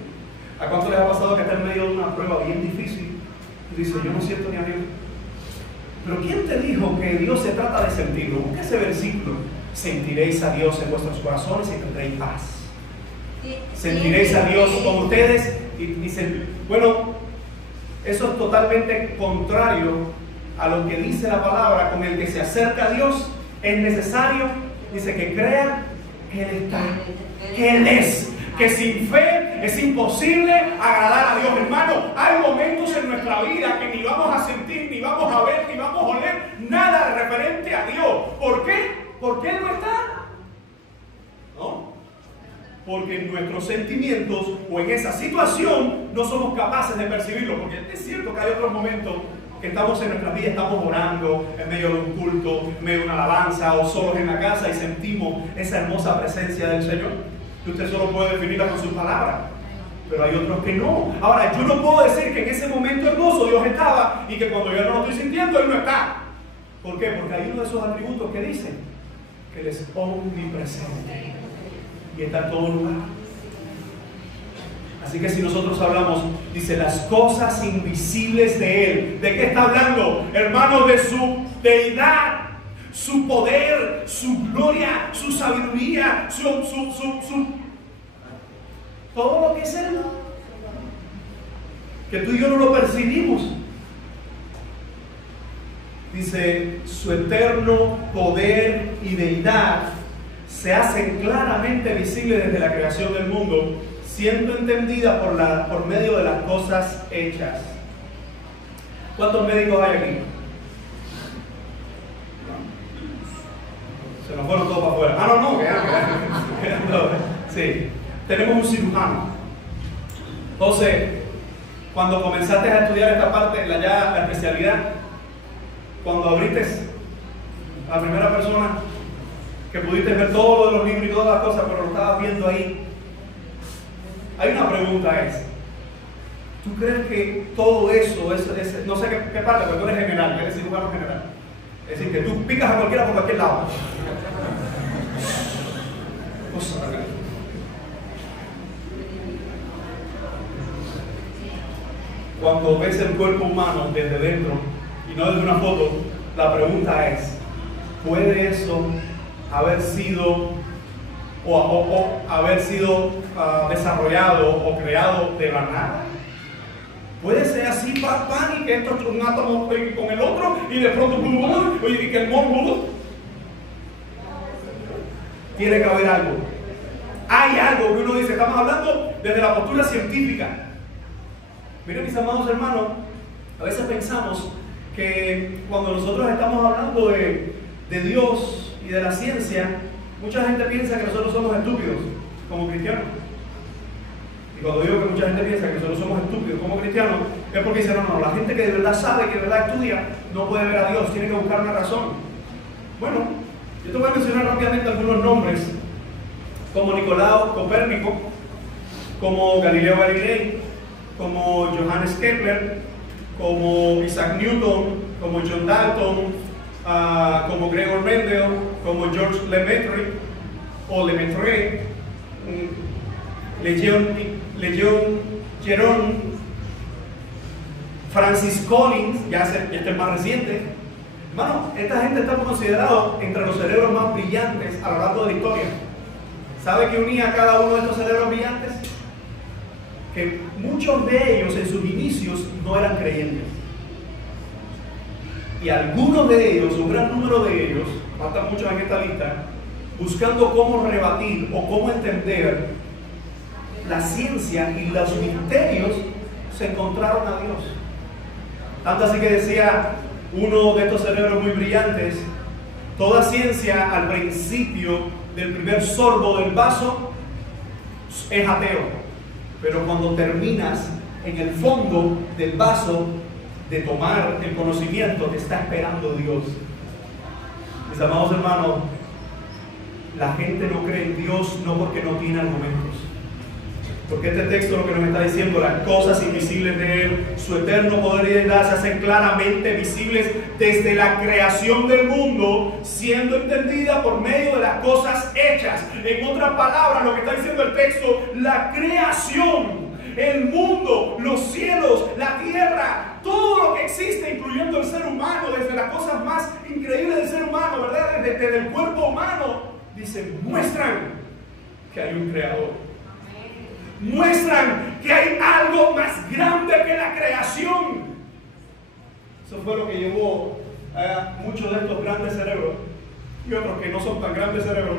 ¿A cuánto les ha pasado que está en medio de una prueba bien difícil y dice, yo no siento ni a Dios? Pero ¿quién te dijo que Dios se trata de sentirlo? Busca ese versículo. Sentiréis a Dios en vuestros corazones y tendréis paz. Sentiréis a Dios con ustedes y dicen, bueno, eso es totalmente contrario a lo que dice la palabra. Con el que se acerca a Dios es necesario, dice, que crean que Él está, que Él es, que sin fe es imposible agradar a Dios. Hermano, hay momentos en nuestra vida que ni vamos a sentir, ni vamos a ver, ni vamos a oler nada referente a Dios. ¿Por qué? ¿Por qué no está? ¿No? Porque en nuestros sentimientos o en esa situación no somos capaces de percibirlo. Porque es cierto que hay otros momentos que estamos en nuestra vida, estamos orando en medio de un culto, en medio de una alabanza o solos en la casa y sentimos esa hermosa presencia del Señor. Que usted solo puede definirla con sus palabras. pero hay otros que no. Ahora, yo no puedo decir que en ese momento hermoso Dios estaba y que cuando yo no lo estoy sintiendo, Él no está. ¿Por qué? Porque hay uno de esos atributos que dice que Él es omnipresente y está en todo lugar. Así que si nosotros hablamos, dice, las cosas invisibles de Él, ¿de qué está hablando? Hermanos, de su deidad, su poder, su gloria, su sabiduría, todo lo que es Él, que tú y yo no lo percibimos. Dice, su eterno poder y deidad se hacen claramente visibles desde la creación del mundo, siendo entendida por medio de las cosas hechas. ¿Cuántos médicos hay aquí? Se nos fueron todos para afuera. Ah, no, quedan. Sí, tenemos un cirujano. Entonces, cuando comenzaste a estudiar esta parte, la especialidad, cuando abriste a la primera persona que pudiste ver todos los libros y todas las cosas, pero lo estabas viendo ahí, hay una pregunta, ¿tú crees que todo eso, no sé qué parte, pero tú eres general, eres cirujano general? Es decir, que tú picas a cualquiera por cualquier lado. Cuando ves el cuerpo humano desde dentro y no desde una foto, la pregunta es, ¿puede eso haber sido haber sido desarrollado o creado de la nada? Puede ser así, pan, y que esto es un átomo con el otro, y de pronto, y que el mundo. Tiene que haber algo. Hay algo que uno dice, estamos hablando desde la postura científica. Miren, mis amados hermanos, a veces pensamos que cuando nosotros estamos hablando de Dios y de la ciencia, mucha gente piensa que nosotros somos estúpidos como cristianos. Y cuando digo que mucha gente piensa que nosotros somos estúpidos como cristianos, es porque dicen, no, la gente que de verdad sabe, que de verdad estudia, no puede ver a Dios, tiene que buscar una razón. Bueno, yo te voy a mencionar rápidamente algunos nombres, como Nicolás Copérnico, como Galileo Galilei, como Johannes Kepler, como Isaac Newton, como John Dalton, como Gregor Mendel, como Georges Lemaitre, Lejeune Geron, Francis Collins, ya este es más reciente. Hermano, esta gente está considerado entre los cerebros más brillantes a lo largo de la historia. ¿Sabe qué unía a cada uno de estos cerebros brillantes? Que muchos de ellos en sus inicios no eran creyentes. Y algunos de ellos, un gran número de ellos, faltan muchos en esta lista, buscando cómo rebatir o cómo entender la ciencia y los misterios, se encontraron a Dios. Tanto así que decía uno de estos cerebros muy brillantes, toda ciencia al principio del primer sorbo del vaso es ateo, pero cuando terminas en el fondo del vaso de tomar el conocimiento, te está esperando Dios. Mis amados hermanos, la gente no cree en Dios no porque no tiene argumentos. Porque este texto lo que nos está diciendo, las cosas invisibles de Él, su eterno poder y deidad se hacen claramente visibles desde la creación del mundo, siendo entendida por medio de las cosas hechas. En otras palabras, lo que está diciendo el texto, la creación, el mundo, los cielos, la tierra, todo lo que existe, incluyendo el ser humano, desde las cosas más increíbles del ser humano, ¿verdad? Desde el cuerpo humano, dice, muestran que hay un creador. Muestran que hay algo más grande que la creación. Eso fue lo que llevó a muchos de estos grandes cerebros y otros que no son tan grandes cerebros,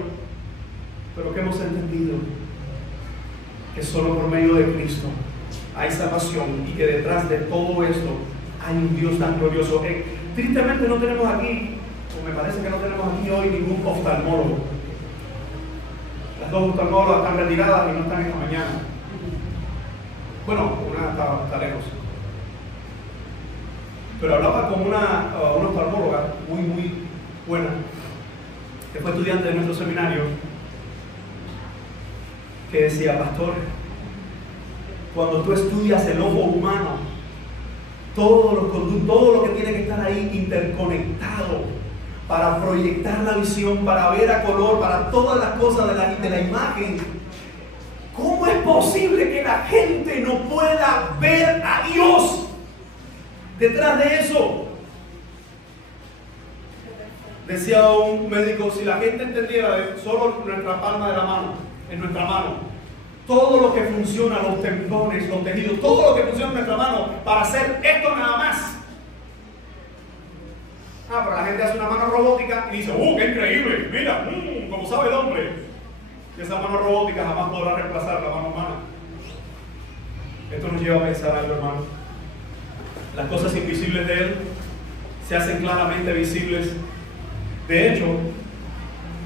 pero que hemos entendido que solo por medio de Cristo hay salvación y que detrás de todo esto hay un Dios tan glorioso. Tristemente no tenemos aquí, o me parece que no tenemos aquí hoy, ningún oftalmólogo. Las dos oftalmólogas están retiradas y no están esta mañana. Bueno, una está lejos. Pero hablaba con una oftalmóloga muy buena, que fue estudiante de nuestro seminario, que decía, pastor, Cuando tú estudias el ojo humano, todo lo que tiene que estar ahí interconectado para proyectar la visión, para ver a color, para todas las cosas de la imagen. ¿Cómo es posible que la gente no pueda ver a Dios detrás de eso? Decía un médico, si la gente entendiera solo nuestra palma de la mano, en nuestra mano, todo lo que funciona, los tendones, los tejidos, todo lo que funciona en nuestra mano para hacer esto nada más. Pero la gente hace una mano robótica y dice, ¡qué increíble! Mira, como sabe el hombre. Y esa mano robótica jamás podrá reemplazar la mano humana. Esto nos lleva a pensar algo, hermano. Las cosas invisibles de Él se hacen claramente visibles. De hecho,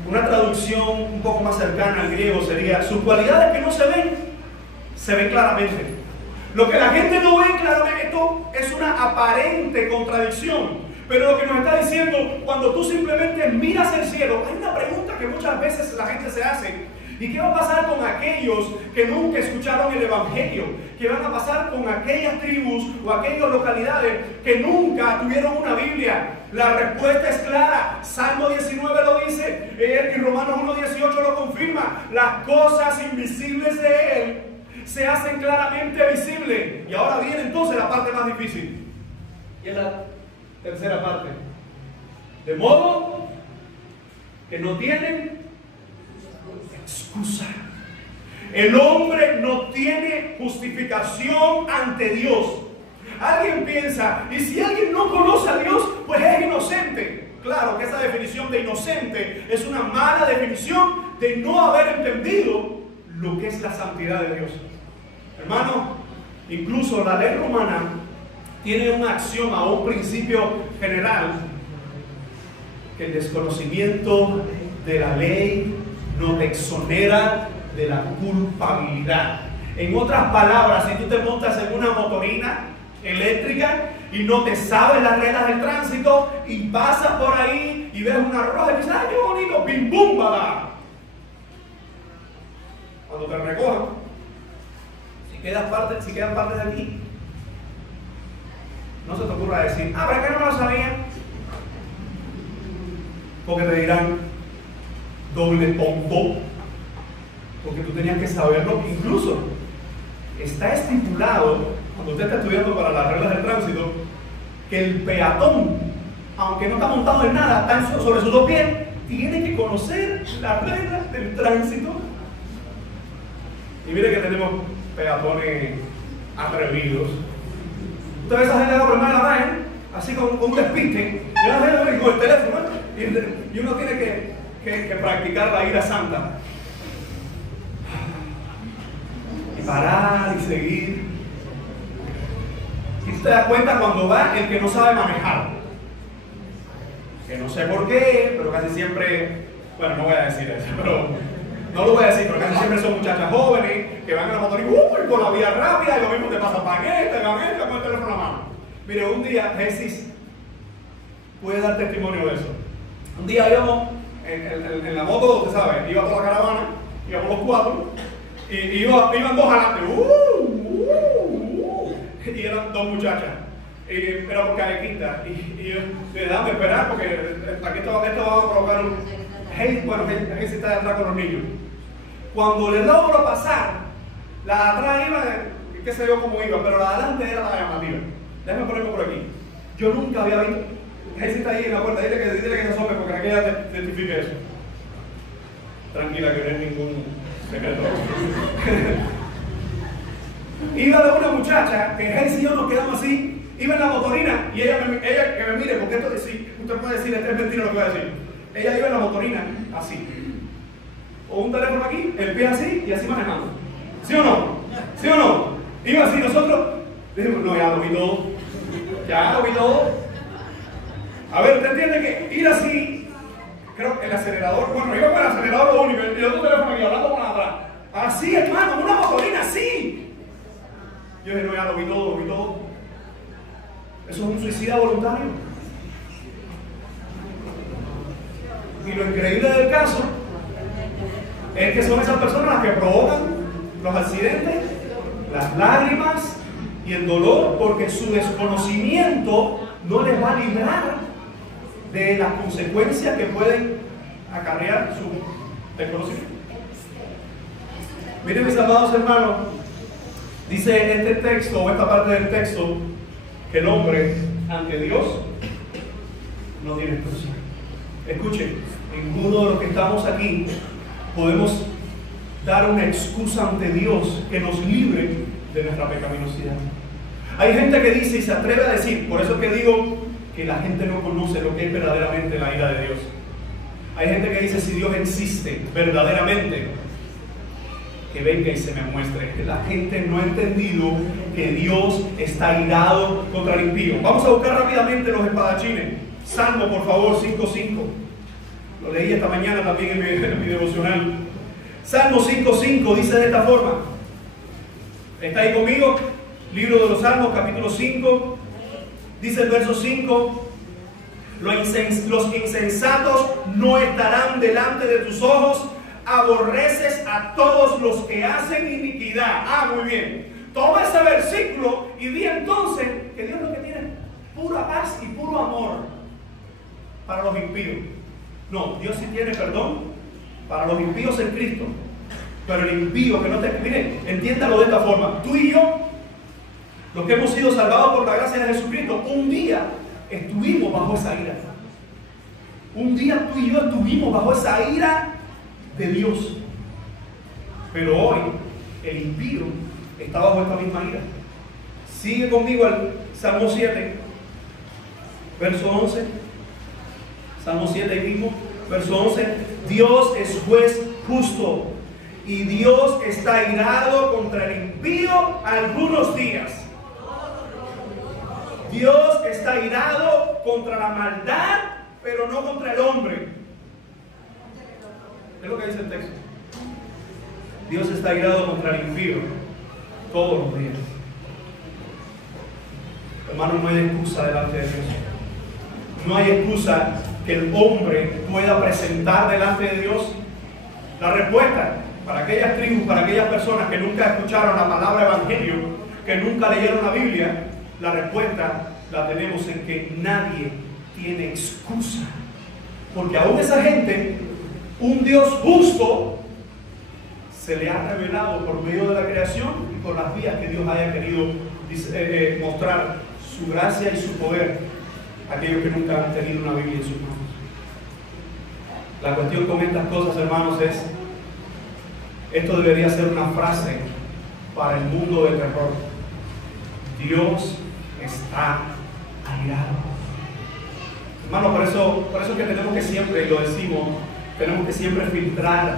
una traducción un poco más cercana al griego sería: sus cualidades que no se ven claramente. Lo que la gente no ve claramente, esto es una aparente contradicción. Pero lo que nos está diciendo, cuando tú simplemente miras el cielo, hay una pregunta que muchas veces la gente se hace: ¿y qué va a pasar con aquellos que nunca escucharon el Evangelio? ¿Qué van a pasar con aquellas tribus o aquellas localidades que nunca tuvieron una Biblia? La respuesta es clara. Salmo 19 lo dice, y Romanos 1:18 lo confirma. Las cosas invisibles de Él se hacen claramente visibles. Y ahora viene entonces la parte más difícil. Y es la tercera parte. De modo que no tienen excusa. El hombre no tiene justificación ante Dios. Alguien piensa, y si alguien no conoce a Dios, pues es inocente. Claro que esa definición de inocente es una mala definición de no haber entendido lo que es la santidad de Dios. Hermano, incluso la ley romana tiene una axioma o un principio general, que el desconocimiento de la ley no te exonera de la culpabilidad. En otras palabras, si tú te montas en una motorina eléctrica y no te sabes las reglas del tránsito y pasas por ahí y ves una roja y dices, ¡ay, qué bonito! ¡Bim, bum, bada! Cuando te recojan, si quedan partes de aquí, no se te ocurra decir, ¿pero qué no lo sabía? Porque te dirán, doble tonto, porque tú tenías que saberlo. Incluso está estipulado, cuando usted está estudiando para las reglas del tránsito, que el peatón, aunque no está montado en nada, está sobre sus dos pies, tiene que conocer las reglas del tránsito. Y mire que tenemos peatones atrevidos. Entonces esa gente la primera la así con un despiste, y con el teléfono, y uno tiene que practicar la ira santa. Y parar y seguir. Y tú te das cuenta cuando va el que no sabe manejar. Que no sé por qué, pero casi siempre, bueno, no voy a decir eso, pero no lo voy a decir, pero casi siempre son muchachas jóvenes que van en la motor y por la vía rápida, y lo mismo te pasa paquete, con el teléfono en la mano. Mire, un día Jesús puede dar testimonio de eso. Un día íbamos en la moto, usted sabe, iba toda la caravana, íbamos los cuatro, y iban dos adelante, y eran dos muchachas. Era por Carequita, y yo déjame esperar porque aquí esto va a provocar un... Bueno, Jesús está atrás con los niños. Cuando le logro pasar, la de atrás iba, qué sé yo cómo iba, pero la de adelante era la llamativa. Déjame ponerme por aquí. Yo nunca había visto. Jesús está ahí en la puerta, dile que se asome porque aquí ya te identifique eso. Tranquila, que no es ningún secreto. Iba de una muchacha que Jesús y yo nos quedamos así. Iba en la motorina y ella que me mire, porque esto sí, usted puede decir, es mentira lo que voy a decir. Ella iba en la motorina así. O un teléfono aquí, el pie así y así manejando. ¿Sí o no? ¿Sí o no? Iba así, nosotros dijimos, no, ya lo vi todo. Ya lo vi todo. A ver, ¿usted entiende que ir así? Creo que el acelerador, bueno, iba con el acelerador lo único, y el otro teléfono aquí hablando con la atrás. Así, hermano, una motorina así. Yo dije, no, ya lo vi todo. Eso es un suicida voluntario. Y lo increíble del caso es que son esas personas las que provocan los accidentes las lágrimas y el dolor, porque su desconocimiento no les va a librar de las consecuencias que pueden acarrear su desconocimiento. Miren, mis amados hermanos, dice este texto, o esta parte del texto, que el hombre ante Dios no tiene excusa. Escuchen, ninguno de los que estamos aquí podemos dar una excusa ante Dios que nos libre de nuestra pecaminosidad. Hay gente que dice y se atreve a decir, por eso es que digo que la gente no conoce lo que es verdaderamente la ira de Dios. Hay gente que dice, si Dios existe verdaderamente, que venga y se me muestre. La gente no ha entendido que Dios está irado contra el impío. Vamos a buscar rápidamente los espadachines. Salmo, por favor, 5:5. Lo leí esta mañana también en mi devocional. Salmo 5:5 dice de esta forma. ¿Está ahí conmigo? Libro de los Salmos, capítulo 5. Dice el verso 5. Los insensatos no estarán delante de tus ojos. Aborreces a todos los que hacen iniquidad. Muy bien. Toma ese versículo y di entonces que Dios lo que tiene es pura paz y puro amor para los impíos. No, Dios sí tiene perdón para los impíos en Cristo. Pero el impío que no te... Mire, entiéndalo de esta forma. Tú y yo, los que hemos sido salvados por la gracia de Jesucristo, un día estuvimos bajo esa ira. Un día tú y yo estuvimos bajo esa ira de Dios. Pero hoy el impío está bajo esta misma ira. Sigue conmigo al Salmo 7, verso 11. Salmo 7 ahí mismo, verso 11. Dios es juez justo y Dios está irado contra el impío algunos días. Dios está irado contra la maldad, pero no contra el hombre. Es lo que dice el texto. Dios está irado contra el impío todos los días. Hermano, no hay excusa delante de Dios. No hay excusa que el hombre pueda presentar delante de Dios. La respuesta para aquellas tribus, para aquellas personas que nunca escucharon la palabra evangelio, que nunca leyeron la Biblia, la respuesta la tenemos en que nadie tiene excusa. Porque aún esa gente, un Dios justo se le ha revelado por medio de la creación y por las vías que Dios haya querido mostrar su gracia y su poder a aquellos que nunca han tenido una Biblia en sus manos. La cuestión con estas cosas, hermanos, es: esto debería ser una frase para el mundo del terror. Dios está airado. Hermano, por eso es que tenemos que siempre, y lo decimos, tenemos que siempre filtrar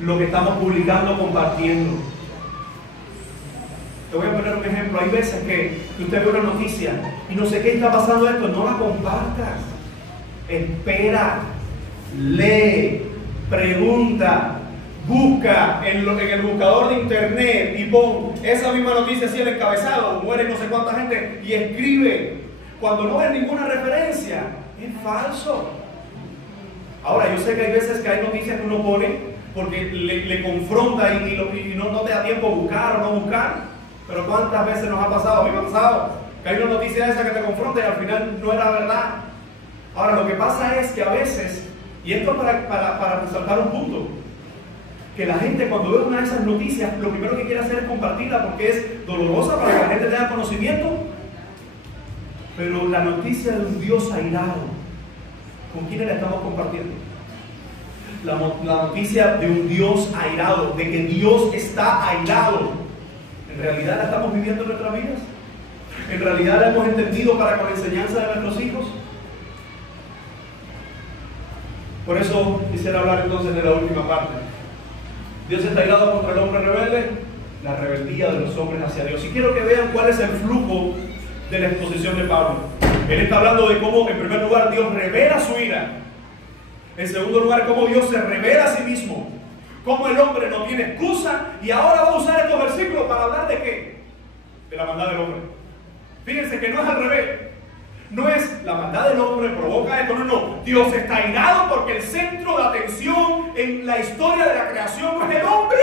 lo que estamos publicando, compartiendo. Te voy a poner un ejemplo. Hay veces que usted ve una noticia y no sé qué está pasando esto, no la compartas. Espera, lee, pregunta, busca en el buscador de internet y pon esa misma noticia así, el encabezado, muere no sé cuánta gente, y escribe. Cuando no ves ninguna referencia, es falso. Ahora, yo sé que hay veces que hay noticias que uno pone porque le confronta y no te da tiempo a buscar o no buscar. Pero ¿cuántas veces nos ha pasado? A mí me ha pasado que hay una noticia esa que te confronta y al final no era verdad. Ahora, lo que pasa es que a veces, y esto para resaltar un punto, que la gente cuando ve una de esas noticias, lo primero que quiere hacer es compartirla porque es dolorosa para que la gente tenga conocimiento. Pero la noticia de un Dios airado, ¿con quién la estamos compartiendo? La noticia de un Dios airado, de que Dios está airado, ¿en realidad la estamos viviendo en nuestras vidas? ¿En realidad la hemos entendido para con la enseñanza de nuestros hijos? Por eso quisiera hablar entonces de la última parte. Dios está airado contra el hombre rebelde, la rebeldía de los hombres hacia Dios. Y quiero que vean cuál es el flujo de la exposición de Pablo. Él está hablando de cómo, en primer lugar, Dios revela su ira. En segundo lugar, cómo Dios se revela a sí mismo. Cómo el hombre no tiene excusa. Y ahora va a usar estos versículos para hablar de ¿qué? De la maldad del hombre. Fíjense que no es al revés. No es la maldad del hombre provoca esto, no. Dios está airado porque el centro de atención en la historia de la creación no es el hombre.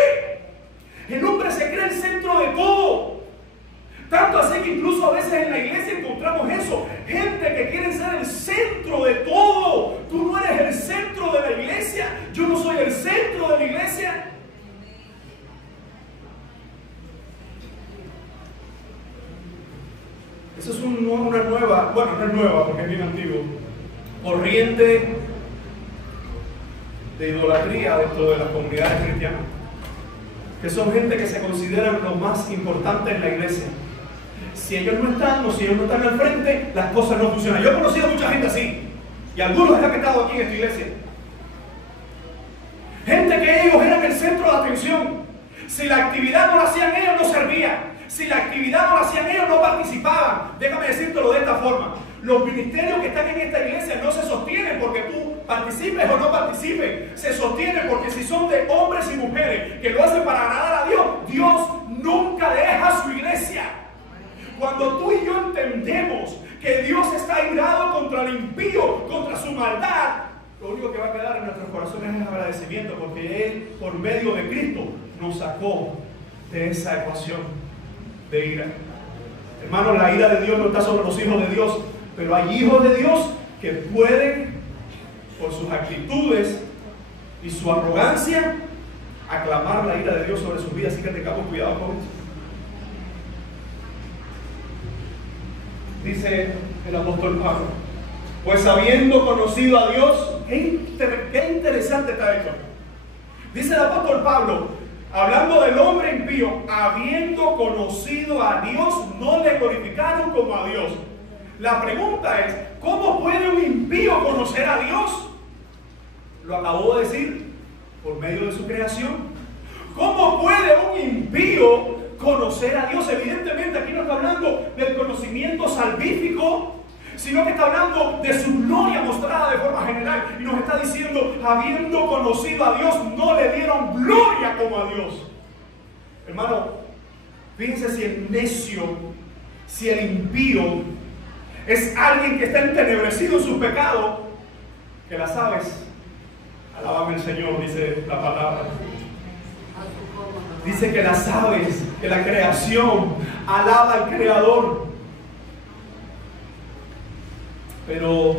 El hombre se cree el centro de todo. Tanto así que incluso a veces en la iglesia encontramos eso. Gente que quiere ser el centro de todo. Tú no eres el centro de la iglesia. Yo no soy el centro de la iglesia. Esa es una nueva, bueno, no es nueva porque es bien antiguo, corriente de idolatría dentro de las comunidades cristianas. Que son gente que se consideran lo más importante en la iglesia. Si ellos no están o si ellos no están al frente, las cosas no funcionan. Yo he conocido a mucha gente así, y algunos están que estado aquí en esta iglesia. Gente que ellos eran el centro de atención. Si la actividad no la hacían ellos, no servía. Si la actividad no la hacían ellos, no participaban. Déjame decírtelo de esta forma. Los ministerios que están en esta iglesia no se sostienen porque tú participes o no participes. Se sostienen porque si son de hombres y mujeres que lo hacen para agradar a Dios, Dios nunca deja su iglesia. Cuando tú y yo entendemos que Dios está irado contra el impío, contra su maldad, lo único que va a quedar en nuestros corazones es agradecimiento, porque Él, por medio de Cristo, nos sacó de esa ecuación de ira. Hermanos, la ira de Dios no está sobre los hijos de Dios, pero hay hijos de Dios que pueden, por sus actitudes y su arrogancia, aclamar la ira de Dios sobre sus vidas. Así que tengamos cuidado con eso. Dice el apóstol Pablo: pues habiendo conocido a Dios, qué interesante está esto. Dice el apóstol Pablo, hablando del hombre impío, habiendo conocido a Dios, no le glorificaron como a Dios. La pregunta es, ¿cómo puede un impío conocer a Dios? Lo acabó de decir, por medio de su creación. ¿Cómo puede un impío conocer a Dios? Evidentemente aquí no está hablando del conocimiento salvífico, sino que está hablando de su gloria mostrada de forma general. Y nos está diciendo, habiendo conocido a Dios, no le dieron gloria como a Dios. Hermano, fíjense si el necio, si el impío es alguien que está entenebrecido en sus pecados, que las aves alaban al Señor, dice la palabra. Dice que las aves, que la creación alaba al Creador. Pero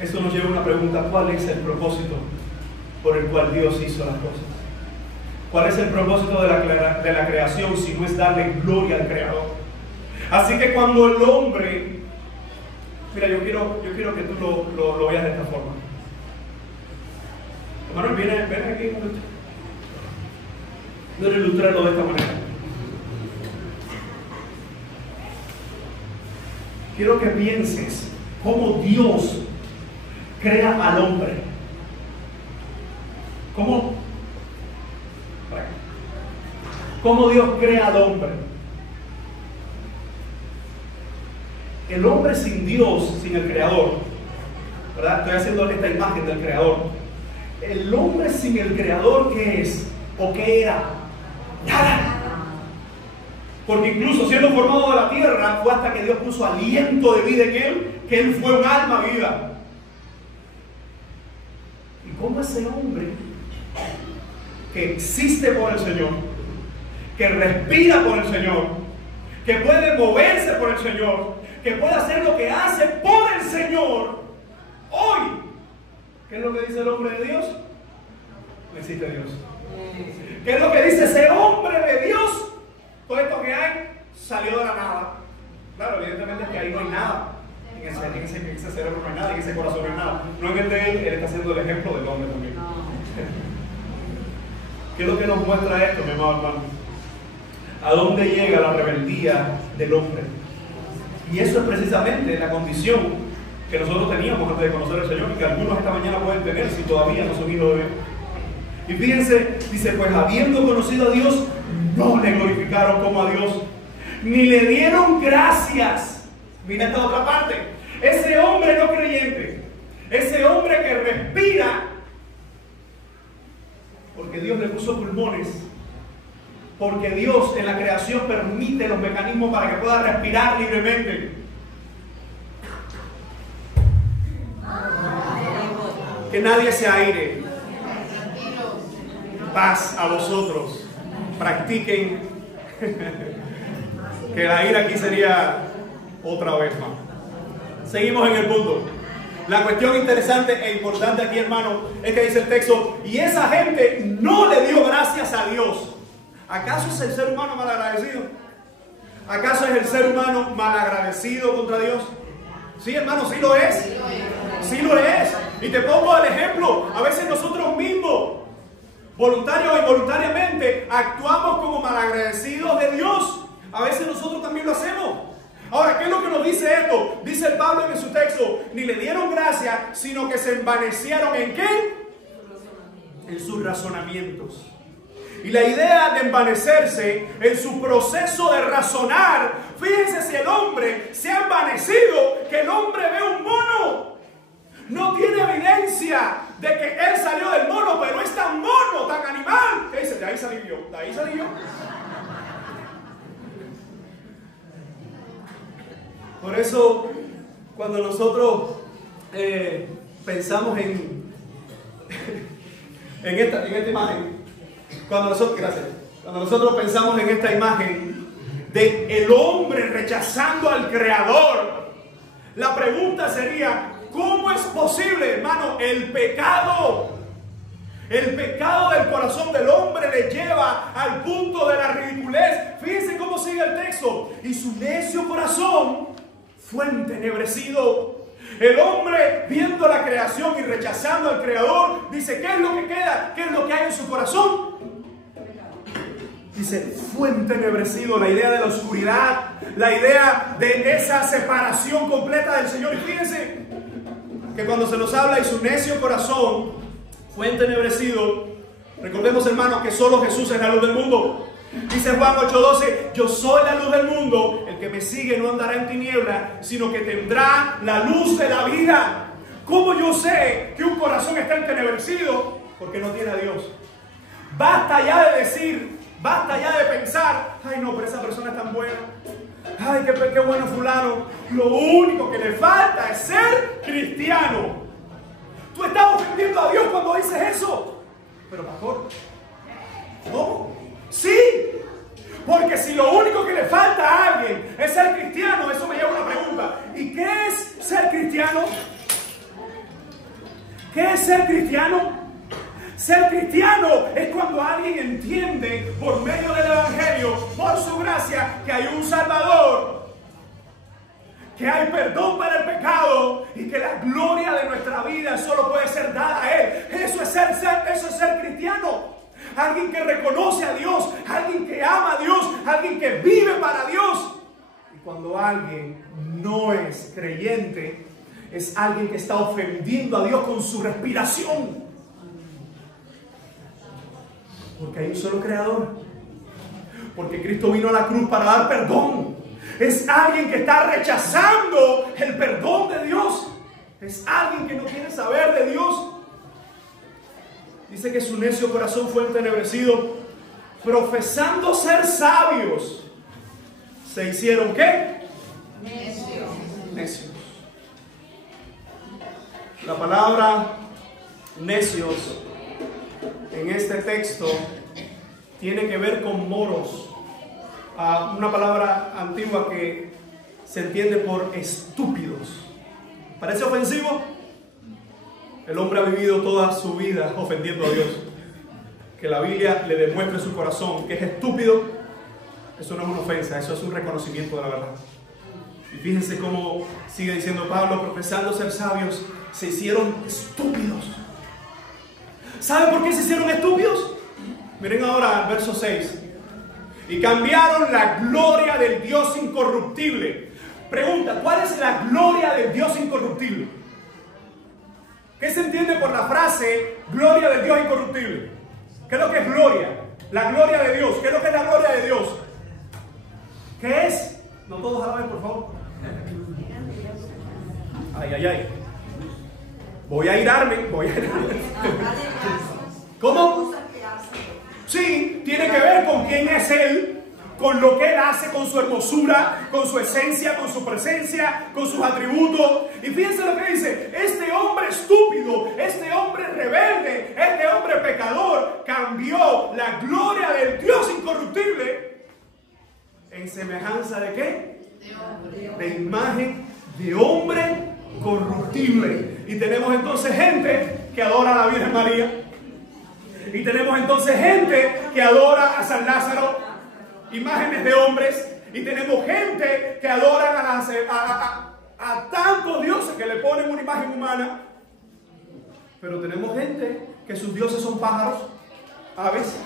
eso nos lleva a una pregunta: ¿cuál es el propósito por el cual Dios hizo las cosas? ¿Cuál es el propósito de la creación si no es darle gloria al Creador? Así que cuando el hombre, mira, yo quiero que tú lo veas de esta forma. Hermano, ven aquí un momento. Quiero ilustrarlo de esta manera. Quiero que pienses cómo Dios crea al hombre. ¿Cómo Dios crea al hombre? El hombre sin Dios, sin el Creador, ¿verdad? Estoy haciendo esta imagen del Creador. El hombre sin el Creador, ¿qué es? ¿O qué era? Nada. Porque incluso siendo formado de la tierra, fue hasta que Dios puso aliento de vida en él, que él fue un alma viva. Y cómo ese hombre que existe por el Señor, que respira por el Señor, que puede moverse por el Señor, que puede hacer lo que hace por el Señor, hoy, ¿qué es lo que dice el hombre de Dios? No existe Dios. ¿Qué es lo que dice ese hombre de Dios? Todo esto que hay salió de la nada. Claro, evidentemente es que ahí no hay nada. En ese cerebro no hay nada, en ese corazón no hay nada. No es que él está haciendo el ejemplo del hombre también. ¿Qué es lo que nos muestra esto, mi amado hermano? ¿A dónde llega la rebeldía del hombre? Y eso es precisamente la condición que nosotros teníamos antes de conocer al Señor y que algunos esta mañana pueden tener si todavía no son hijos de Dios. Y fíjense, dice, pues habiendo conocido a Dios, no le glorificaron como a Dios, ni le dieron gracias. Mira esta otra parte. Ese hombre no creyente, ese hombre que respira, porque Dios le puso pulmones, porque Dios en la creación permite los mecanismos para que pueda respirar libremente. Que nadie se aire. Paz a vosotros. practiquen, que la ira aquí sería otra vez más. Seguimos en el punto. La cuestión interesante e importante aquí, hermano, es que dice el texto, y esa gente no le dio gracias a Dios. ¿Acaso es el ser humano malagradecido? ¿Acaso es el ser humano malagradecido contra Dios? Sí, hermano, sí lo es. Sí lo es. Y te pongo el ejemplo. A veces nosotros mismos, voluntario o involuntariamente, actuamos como malagradecidos de Dios. A veces nosotros también lo hacemos. Ahora, ¿qué es lo que nos dice esto? Dice el Pablo en su texto, ni le dieron gracia, sino que se envanecieron ¿en qué? En sus razonamientos. Y la idea de envanecerse en su proceso de razonar, fíjense si el hombre se ha envanecido, que el hombre ve un mono. No tiene evidencia de que él salió del mono, pero es tan mono, tan animal, que dice, de ahí salí yo, de ahí salí yo. Por eso, cuando nosotros pensamos en esta imagen, cuando nosotros pensamos en esta imagen de el hombre rechazando al Creador, la pregunta sería, ¿cómo es posible, hermano? El pecado del corazón del hombre le lleva al punto de la ridiculez. Fíjense cómo sigue el texto. Y su necio corazón fue entenebrecido. El hombre, viendo la creación y rechazando al Creador, dice, ¿qué es lo que queda? ¿Qué es lo que hay en su corazón? Dice, fue entenebrecido. La idea de la oscuridad, la idea de esa separación completa del Señor. Y fíjense que cuando se nos habla y su necio corazón fue entenebrecido, recordemos, hermanos, que solo Jesús es la luz del mundo. Dice Juan 8:12, yo soy la luz del mundo, el que me sigue no andará en tiniebla, sino que tendrá la luz de la vida. ¿Cómo yo sé que un corazón está entenebrecido? Porque no tiene a Dios. Basta ya de decir, basta ya de pensar, ay no, pero esa persona es tan buena, ay qué bueno fulano, lo único que le falta es ser cristiano. Tú estás ofendiendo a Dios cuando dices eso. Pero pastor, ¿cómo? Sí, porque si lo único que le falta a alguien es ser cristiano, eso me lleva a una pregunta. ¿Y qué es ser cristiano? ¿Qué es ser cristiano? Ser cristiano es cuando alguien entiende por medio del Evangelio, por su gracia, que hay un Salvador, que hay perdón para el pecado y que la gloria de nuestra vida solo puede ser dada a Él. Eso es ser cristiano. Alguien que reconoce a Dios, alguien que ama a Dios, alguien que vive para Dios. Y cuando alguien no es creyente, es alguien que está ofendiendo a Dios con su respiración. Porque hay un solo creador. Porque Cristo vino a la cruz para dar perdón. Es alguien que está rechazando el perdón de Dios. Es alguien que no quiere saber de Dios. Dice que su necio corazón fue entenebrecido, profesando ser sabios. ¿Se hicieron qué? Necios. La palabra necios en este texto tiene que ver con moros. Una palabra antigua que se entiende por estúpidos. ¿Parece ofensivo? El hombre ha vivido toda su vida ofendiendo a Dios. Que la Biblia le demuestre su corazón que es estúpido, eso no es una ofensa, eso es un reconocimiento de la verdad. Y fíjense cómo sigue diciendo Pablo, profesando ser sabios, se hicieron estúpidos. ¿Saben por qué se hicieron estúpidos? Miren ahora el verso 6. Y cambiaron la gloria del Dios incorruptible. Pregunta, ¿cuál es la gloria del Dios incorruptible? ¿Qué se entiende por la frase gloria del Dios incorruptible? ¿Qué es lo que es gloria? La gloria de Dios. ¿Qué es lo que es la gloria de Dios? ¿Qué es? No todos a la vez, por favor. Ay. Voy a irarme. ¿Cómo? Sí, tiene que ver con quién es Él, con lo que Él hace, con su hermosura, con su esencia, con su presencia, con sus atributos. Y fíjense lo que dice, este hombre estúpido, este hombre rebelde, este hombre pecador, cambió la gloria del Dios incorruptible en semejanza de ¿qué? De imagen de hombre corruptible. Y tenemos entonces gente que adora a la Virgen María. Y tenemos entonces gente que adora a San Lázaro, imágenes de hombres. Y tenemos gente que adora a tantos dioses que le ponen una imagen humana. Pero tenemos gente que sus dioses son pájaros, aves,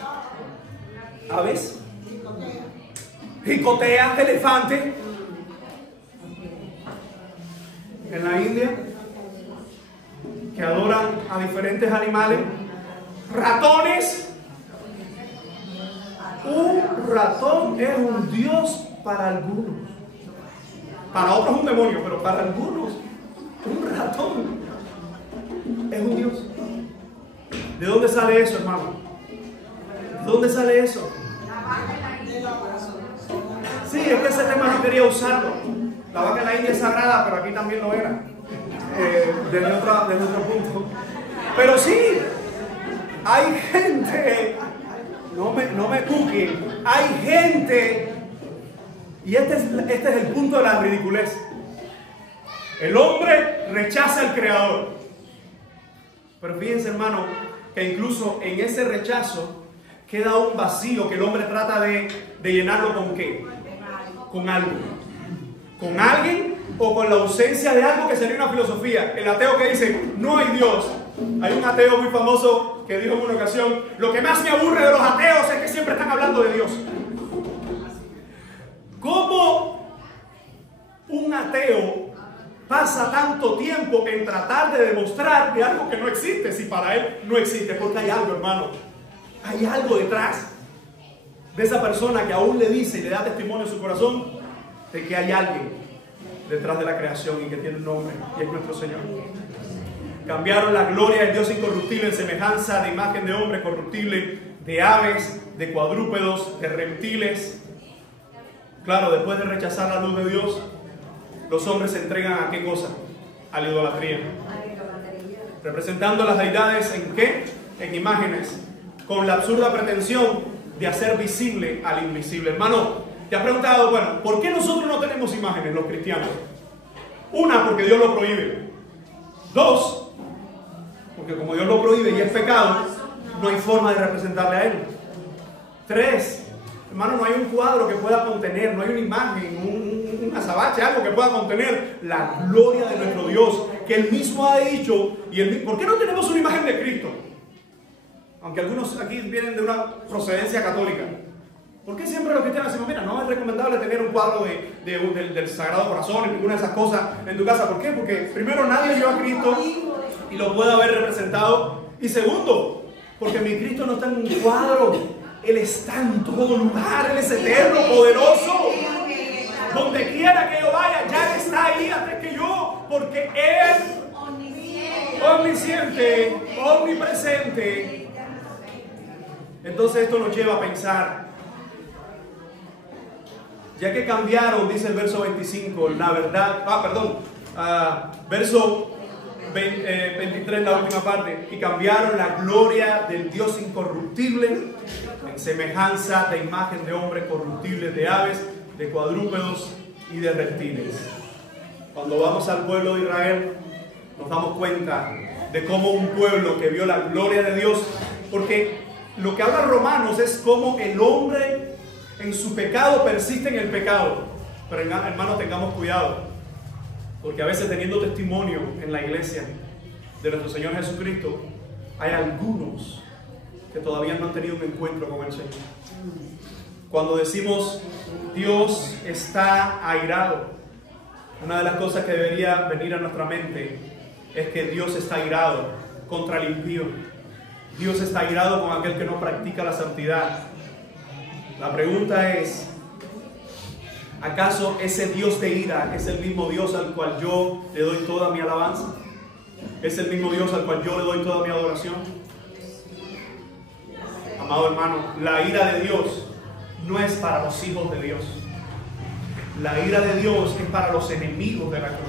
jicoteas, elefantes. En la India, que adoran a diferentes animales, ratones. Un ratón es un dios para algunos, para otros un demonio, pero para algunos un ratón es un dios. ¿De dónde sale eso, hermano? ¿De dónde sale eso? Sí, es que ese tema no quería usarlo. La vaca en la India es sagrada, pero aquí también lo era. Desde otro punto. Pero sí, hay gente, no me cuquen, hay gente, y este es el punto de la ridiculez. El hombre rechaza al Creador. Pero fíjense, hermano, que incluso en ese rechazo queda un vacío que el hombre trata de llenarlo ¿con qué? Con algo. Con alguien o con la ausencia de algo, que sería una filosofía. El ateo que dice, no hay Dios. Hay un ateo muy famoso que dijo en una ocasión, lo que más me aburre de los ateos es que siempre están hablando de Dios. ¿Cómo un ateo pasa tanto tiempo en tratar de demostrar de algo que no existe, si para él no existe? Porque hay algo, hermano. Hay algo detrás de esa persona que aún le dice y le da testimonio en su corazón de que hay alguien detrás de la creación y que tiene un nombre, y es nuestro Señor. Cambiaron la gloria del Dios incorruptible en semejanza de imagen de hombre corruptible, de aves, de cuadrúpedos, de reptiles. Claro, después de rechazar la luz de Dios, los hombres se entregan ¿a qué cosa? A la idolatría. Representando a las deidades ¿en qué? En imágenes, con la absurda pretensión de hacer visible al invisible. Hermano, te has preguntado, bueno, ¿por qué nosotros no tenemos imágenes, los cristianos? Una, porque Dios lo prohíbe. Dos, porque como Dios lo prohíbe y es pecado, no hay forma de representarle a Él. Tres, hermano, no hay un cuadro que pueda contener, no hay una imagen, un azabache, algo que pueda contener la gloria de nuestro Dios, que Él mismo ha dicho. ¿Por qué no tenemos una imagen de Cristo? Aunque algunos aquí vienen de una procedencia católica. ¿Por qué siempre los cristianos decimos, mira, no es recomendable tener un cuadro del Sagrado Corazón y ninguna de esas cosas en tu casa? ¿Por qué? Porque primero nadie vio a Cristo y lo puede haber representado. Y segundo, porque mi Cristo no está en un cuadro. Él está en todo lugar. Él es eterno, poderoso. Donde quiera que yo vaya, ya Él está ahí antes que yo. Porque Él, omnisciente, omnipresente. Entonces esto nos lleva a pensar, ya que cambiaron, dice el verso 25, la verdad, verso 23, la última parte, y cambiaron la gloria del Dios incorruptible en semejanza de imagen de hombres corruptibles, de aves, de cuadrúpedos y de reptiles. Cuando vamos al pueblo de Israel, nos damos cuenta de cómo un pueblo que vio la gloria de Dios, porque lo que habla Romanos es cómo el hombre en su pecado persiste en el pecado. Pero hermanos, tengamos cuidado, porque a veces teniendo testimonio en la iglesia de nuestro Señor Jesucristo, hay algunos que todavía no han tenido un encuentro con el Señor. Cuando decimos Dios está airado, una de las cosas que debería venir a nuestra mente es que Dios está airado contra el impío. Dios está airado con aquel que no practica la santidad. La pregunta es, ¿acaso ese Dios de ira es el mismo Dios al cual yo le doy toda mi alabanza? ¿Es el mismo Dios al cual yo le doy toda mi adoración? Amado hermano, la ira de Dios no es para los hijos de Dios. La ira de Dios es para los enemigos de la cruz.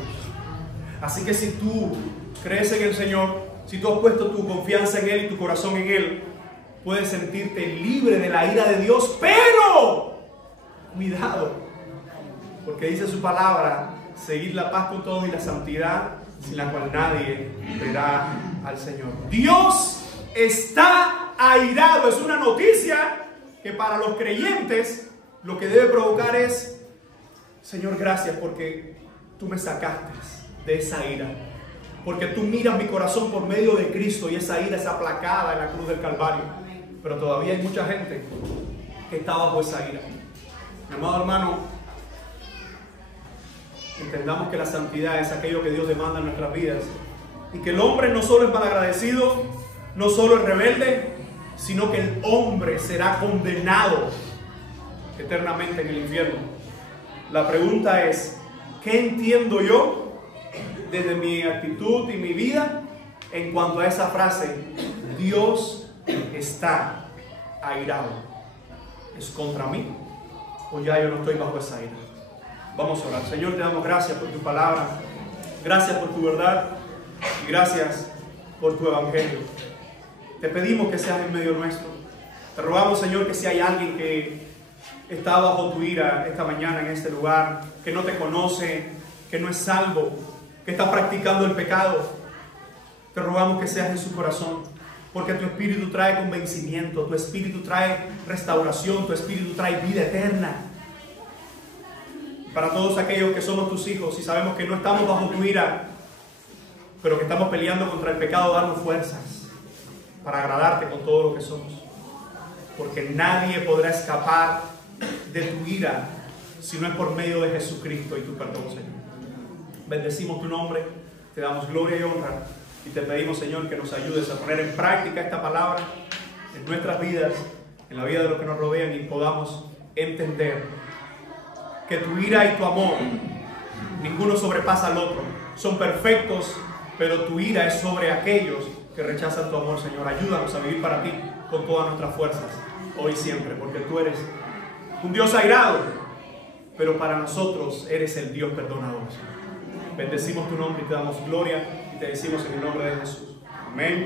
Así que si tú crees en el Señor, si tú has puesto tu confianza en Él y tu corazón en Él, puedes sentirte libre de la ira de Dios, pero cuidado, porque dice su palabra, seguid la paz con todos y la santidad, sin la cual nadie verá al Señor. Dios está airado. Es una noticia que para los creyentes lo que debe provocar es: Señor, gracias porque tú me sacaste de esa ira, porque tú miras mi corazón por medio de Cristo y esa ira es aplacada en la cruz del Calvario. Pero todavía hay mucha gente que está bajo esa ira. Mi amado hermano, entendamos que la santidad es aquello que Dios demanda en nuestras vidas, y que el hombre no solo es malagradecido, no solo es rebelde, sino que el hombre será condenado eternamente en el infierno. La pregunta es: ¿qué entiendo yo desde mi actitud y mi vida en cuanto a esa frase, Dios está airado? ¿Es contra mí o ya yo no estoy bajo esa ira? Vamos a orar. Señor, te damos gracias por tu palabra, gracias por tu verdad y gracias por tu evangelio. Te pedimos que seas en medio nuestro. Te rogamos, Señor, que si hay alguien que está bajo tu ira esta mañana en este lugar, que no te conoce, que no es salvo, que está practicando el pecado, te rogamos que seas en su corazón, porque tu Espíritu trae convencimiento, tu Espíritu trae restauración, tu Espíritu trae vida eterna. Para todos aquellos que somos tus hijos y sabemos que no estamos bajo tu ira, pero que estamos peleando contra el pecado, darnos fuerzas para agradarte con todo lo que somos, porque nadie podrá escapar de tu ira si no es por medio de Jesucristo y tu perdón, Señor. Bendecimos tu nombre, te damos gloria y honra y te pedimos, Señor, que nos ayudes a poner en práctica esta palabra en nuestras vidas, en la vida de los que nos rodean, y podamos entender que tu ira y tu amor ninguno sobrepasa al otro, son perfectos, pero tu ira es sobre aquellos que rechazan tu amor. Señor, ayúdanos a vivir para ti con todas nuestras fuerzas, hoy y siempre, porque tú eres un Dios airado, pero para nosotros eres el Dios perdonador. Bendecimos tu nombre y te damos gloria y te decimos en el nombre de Jesús. Amén.